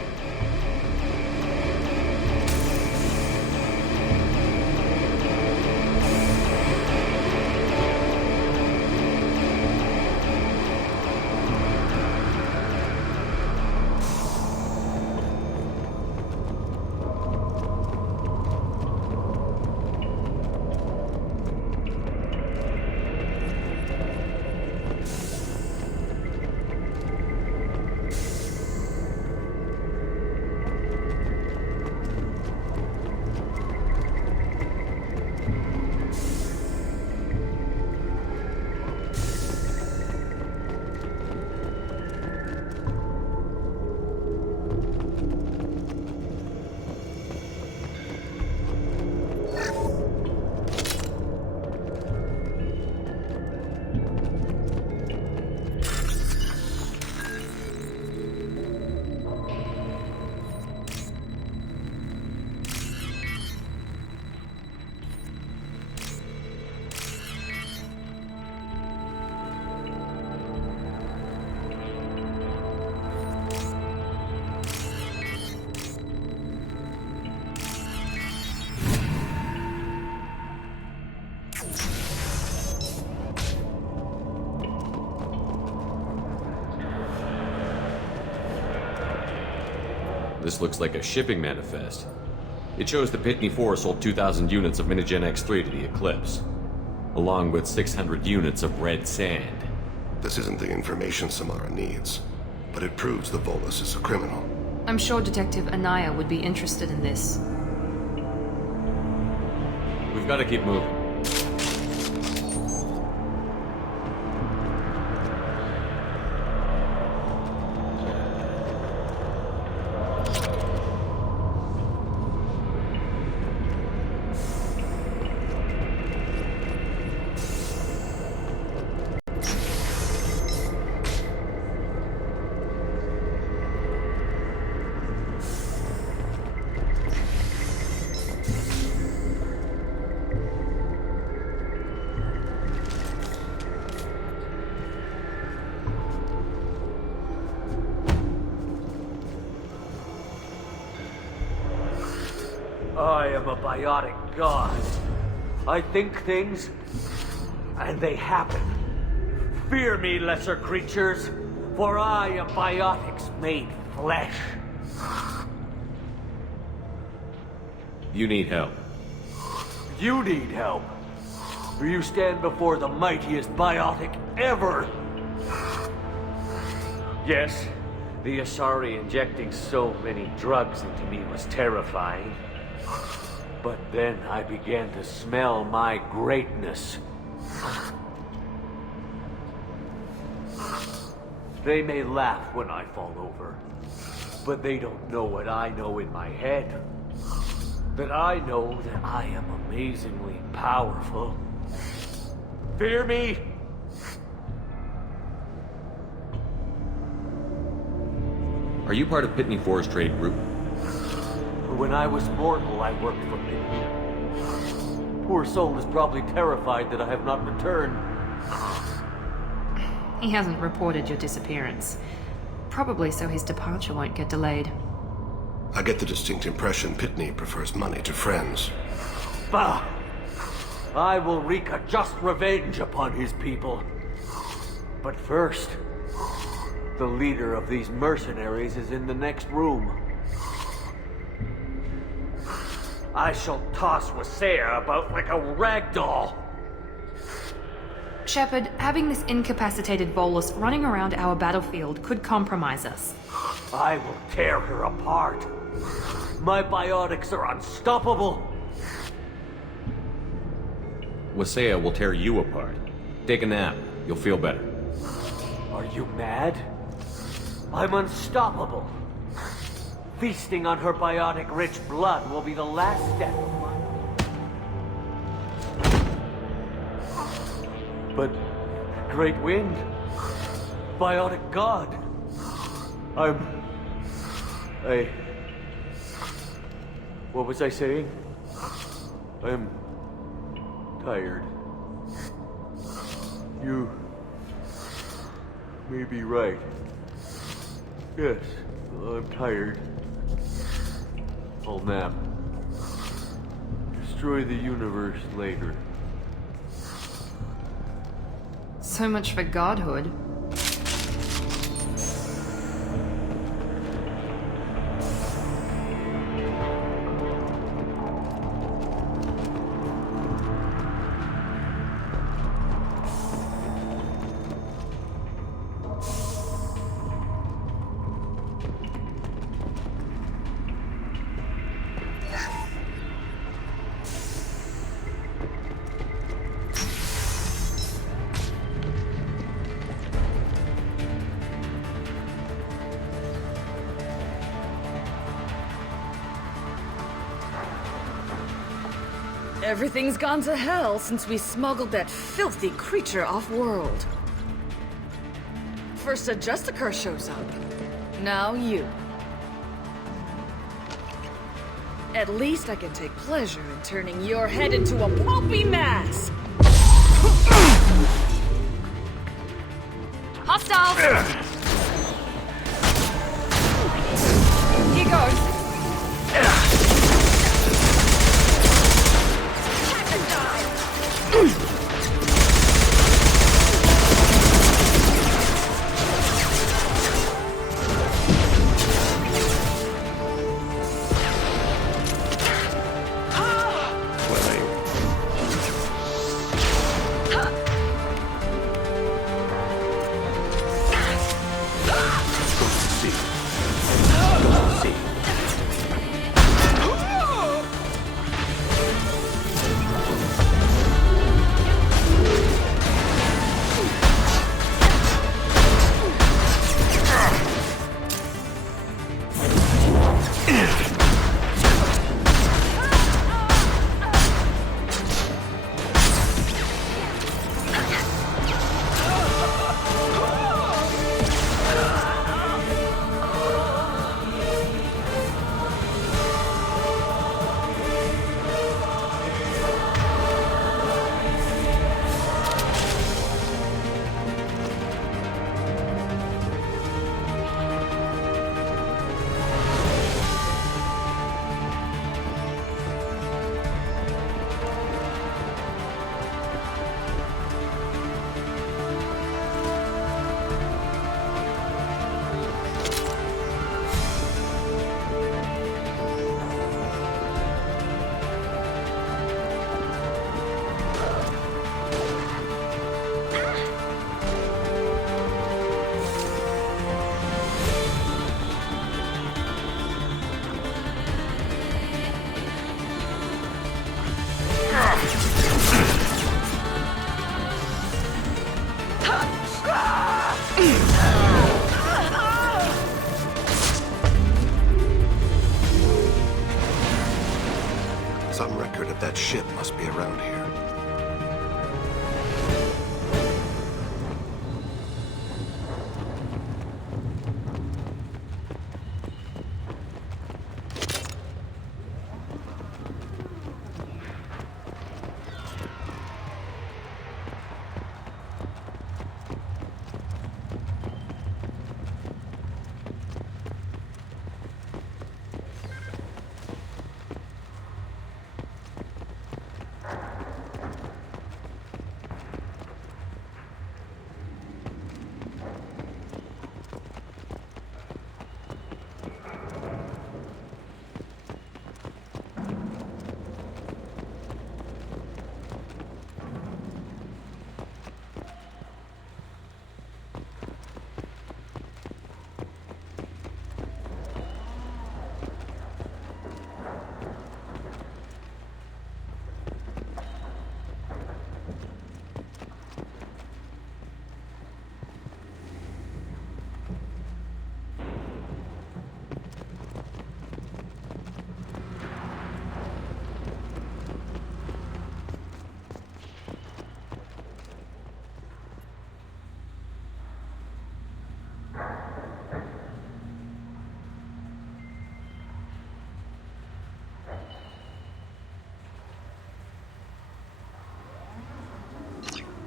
This looks like a shipping manifest. It shows the Pitney 4 sold 2,000 units of Minigen X3 to the Eclipse, along with 600 units of red sand. This isn't the information Samara needs, but it proves the Volus is a criminal. I'm sure Detective Anaya would be interested in this. We've got to keep moving. I am a biotic god. I think things, and they happen. Fear me, lesser creatures, for I am biotics made flesh. You need help. You need help, for you stand before the mightiest biotic ever. Yes, the Asari injecting so many drugs into me was terrifying. But then I began to smell my greatness. They may laugh when I fall over, but they don't know what I know in my head. That I know that I am amazingly powerful. Fear me? Are you part of Pitney 4's trade group? When I was mortal, I worked for Pitney. Poor soul is probably terrified that I have not returned. He hasn't reported your disappearance. Probably so his departure won't get delayed. I get the distinct impression Pitney prefers money to friends. Bah! I will wreak a just revenge upon his people. But first, the leader of these mercenaries is in the next room. I shall toss Wasea about like a rag doll. Shepard, having this incapacitated Volus running around our battlefield could compromise us. I will tear her apart. My biotics are unstoppable. Wasea will tear you apart. Take a nap. You'll feel better. Are you mad? I'm unstoppable. Feasting on her biotic-rich blood will be the last step of mine. But, Great Wind, biotic god, what was I saying? I'm tired. You may be right. Yes, I'm tired. I'll nap. Destroy the universe later. So much for godhood. Everything's gone to hell since we smuggled that filthy creature off-world. First a Justicar shows up, now you. At least I can take pleasure in turning your head into a pulpy mass! Hostiles! Here goes! Some record of that ship must be around here.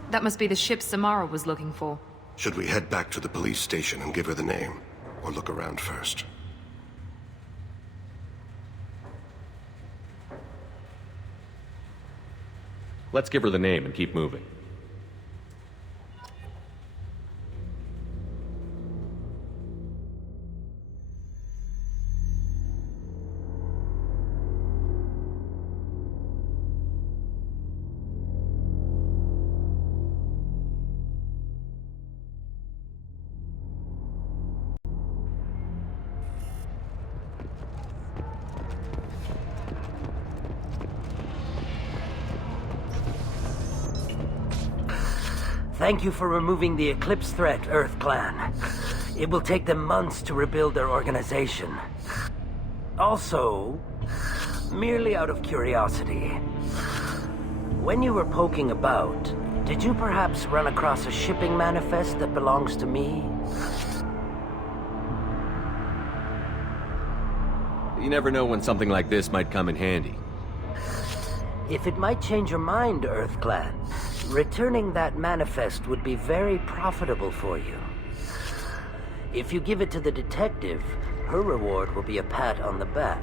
That must be the ship Samara was looking for. Should we head back to the police station and give her the name? or look around first? Let's give her the name and keep moving. Thank you for removing the Eclipse threat, Earth Clan. It will take them months to rebuild their organization. Also, merely out of curiosity, when you were poking about, did you perhaps run across a shipping manifest that belongs to me? You never know when something like this might come in handy. If it might change your mind, Earth Clan, returning that manifest would be very profitable for you. If you give it to the detective, her reward will be a pat on the back.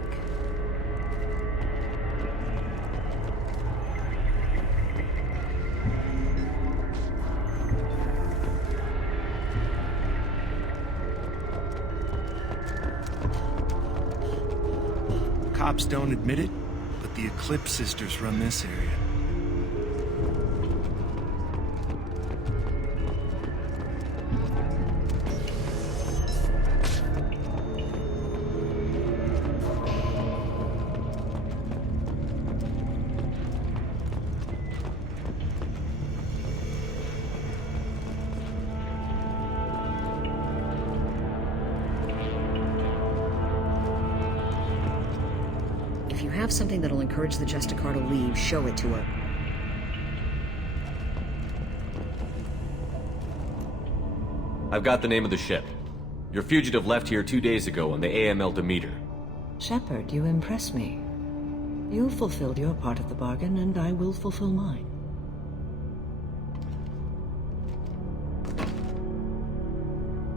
Cops don't admit it, but the Eclipse sisters run this area. If you have something that'll encourage the Justicar to leave, show it to her. I've got the name of the ship. Your fugitive left here 2 days ago on the AML Demeter. Shepard, you impress me. You fulfilled your part of the bargain, and I will fulfill mine.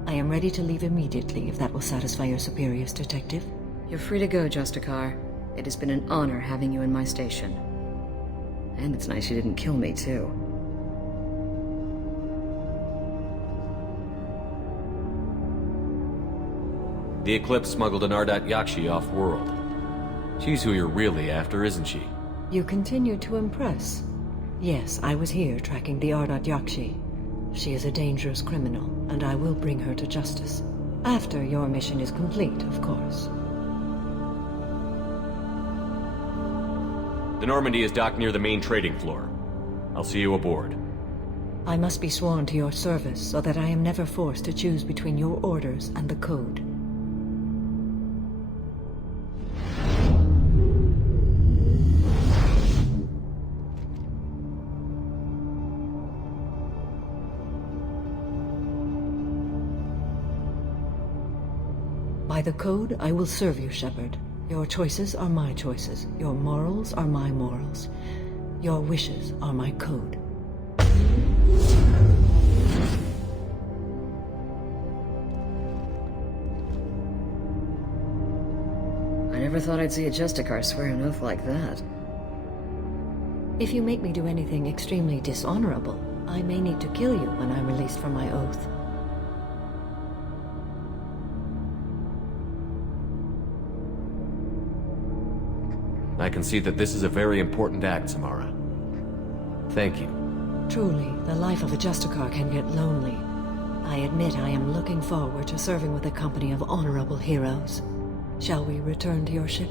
I am ready to leave immediately, if that will satisfy your superiors, Detective. You're free to go, Justicar. It has been an honor having you in my station. And it's nice you didn't kill me, too. The Eclipse smuggled an Ardat Yakshi off-world. She's who you're really after, isn't she? You continue to impress. Yes, I was here tracking the Ardat Yakshi. She is a dangerous criminal, and I will bring her to justice. After your mission is complete, of course. The Normandy is docked near the main trading floor. I'll see you aboard. I must be sworn to your service so that I am never forced to choose between your orders and the Code. By the Code, I will serve you, Shepard. Your choices are my choices. Your morals are my morals. Your wishes are my code. I never thought I'd see a Justicar swear an oath like that. If you make me do anything extremely dishonorable, I may need to kill you when I'm released from my oath. I can see that this is a very important act, Samara. Thank you. Truly, the life of a Justicar can get lonely. I admit I am looking forward to serving with a company of honorable heroes. Shall we return to your ship?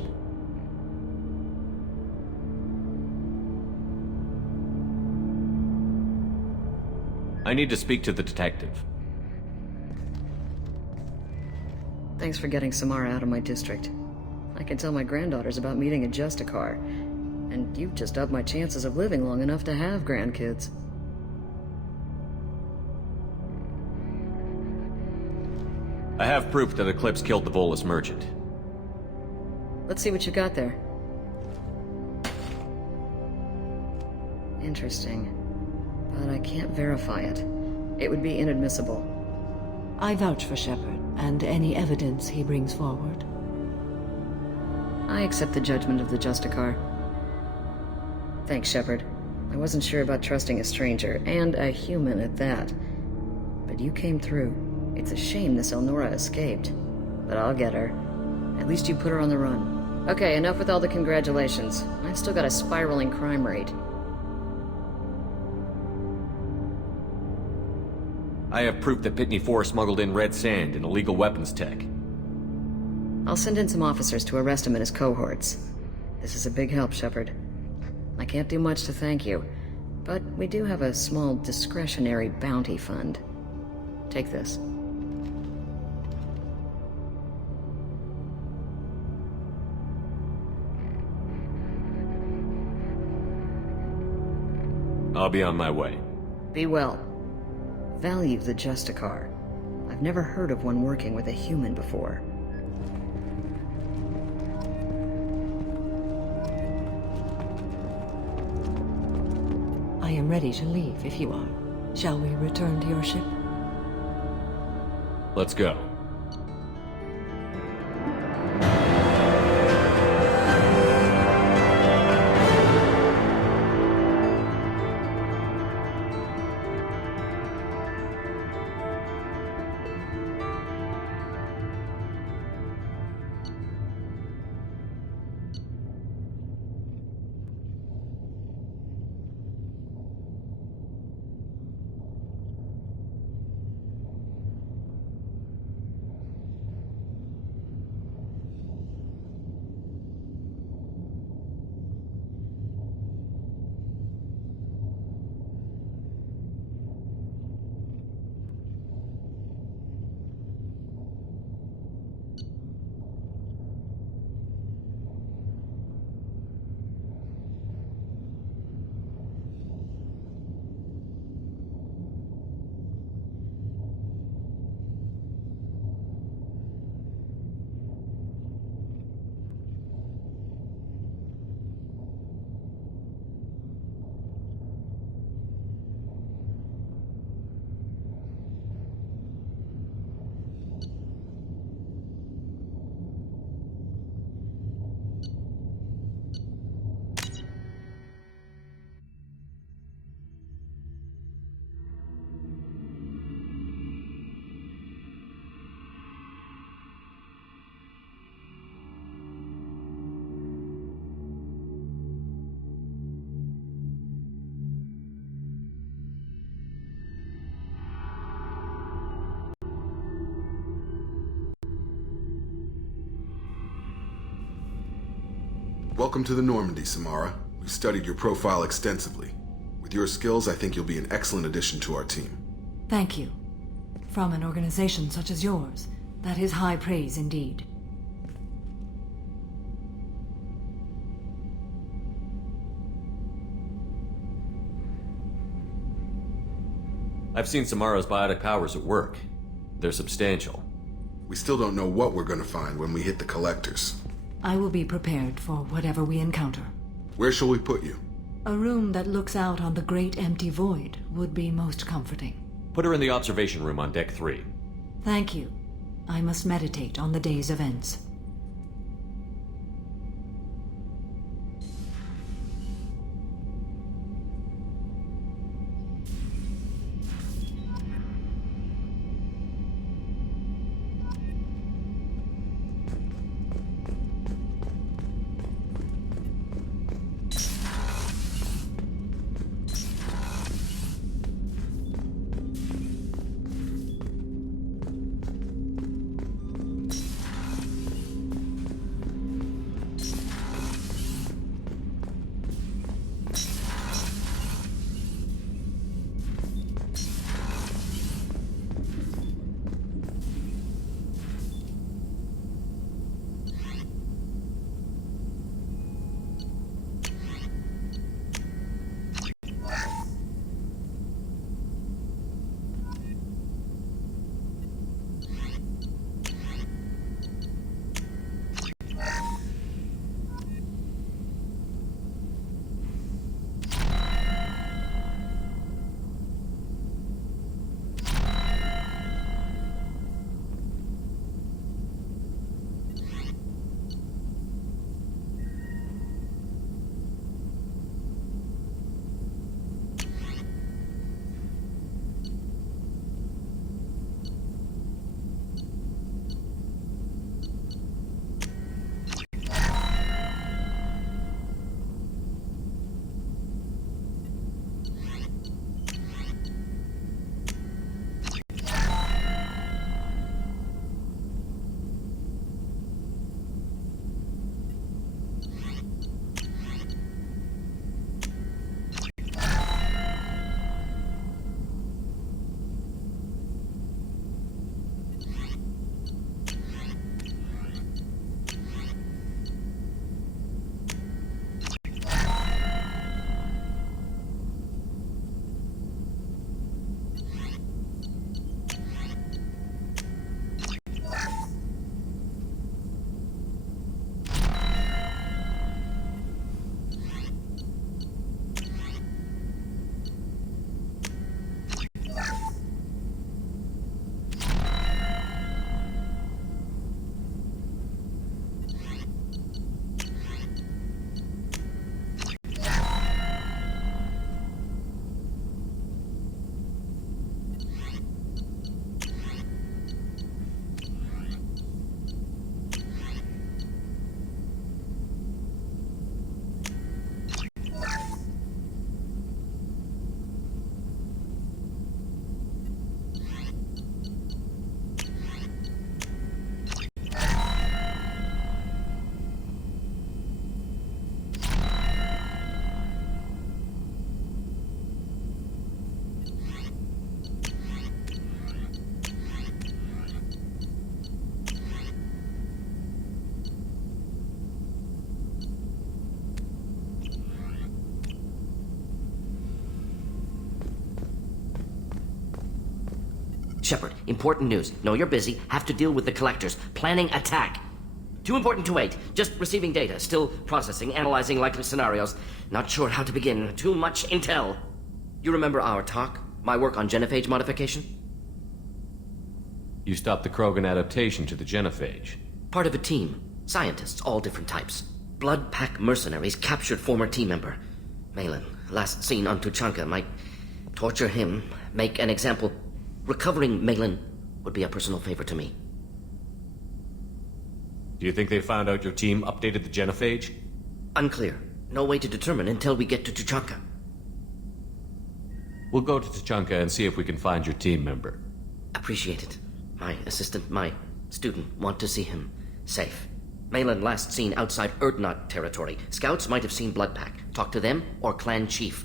I need to speak to the detective. Thanks for getting Samara out of my district. I can tell my granddaughters about meeting a Justicar, and you've just upped my chances of living long enough to have grandkids. I have proof that Eclipse killed the Volus merchant. Let's see what you got there. Interesting. But I can't verify it. It would be inadmissible. I vouch for Shepard and any evidence he brings forward. I accept the judgment of the Justicar. Thanks, Shepard. I wasn't sure about trusting a stranger, and a human at that. But you came through. It's a shame this Elnora escaped. But I'll get her. At least you put her on the run. Okay, enough with all the congratulations. I've still got a spiraling crime rate. I have proof that Pitney 4 smuggled in red sand and illegal weapons tech. I'll send in some officers to arrest him and his cohorts. This is a big help, Shepard. I can't do much to thank you, but we do have a small discretionary bounty fund. Take this. I'll be on my way. Be well. Value the Justicar. I've never heard of one working with a human before. I am ready to leave if you are. Shall we return to your ship? Let's go. Welcome to the Normandy, Samara. We've studied your profile extensively. With your skills, I think you'll be an excellent addition to our team. Thank you. From an organization such as yours, that is high praise indeed. I've seen Samara's biotic powers at work. They're substantial. We still don't know what we're going to find when we hit the collectors. I will be prepared for whatever we encounter. Where shall we put you? A room that looks out on the great empty void would be most comforting. Put her in the observation room on Deck 3. Thank you. I must meditate on the day's events. Shepard, important news. Know you're busy. Have to deal with the collectors. Planning attack. Too important to wait. Just receiving data. Still processing, analyzing likely scenarios. Not sure how to begin. Too much intel. You remember our talk? My work on genophage modification? You stopped the Krogan adaptation to the genophage. Part of a team. Scientists, all different types. Blood Pack mercenaries captured former team member. Malin, last seen on Tuchanka, might torture him, make an example. Recovering Malin would be a personal favor to me. Do you think they found out your team updated the genophage? Unclear. No way to determine until we get to Tuchanka. We'll go to Tuchanka and see if we can find your team member. Appreciate it. My assistant, my student, want to see him safe. Malin last seen outside Erdnot territory. Scouts might have seen Bloodpack. Talk to them or clan chief.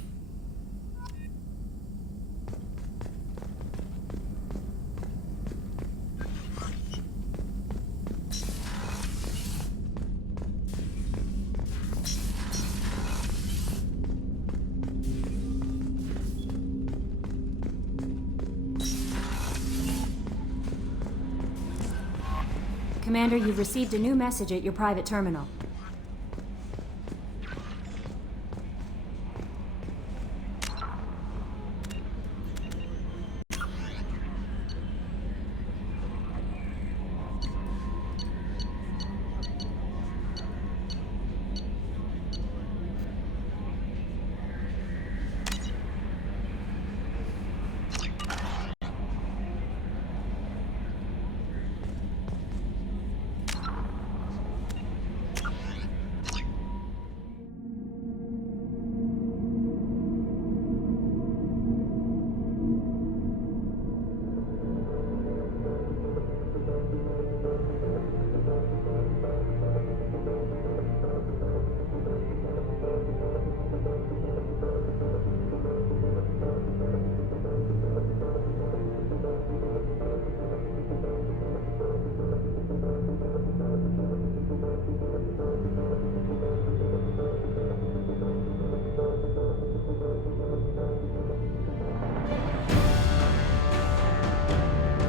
Commander, you've received a new message at your private terminal.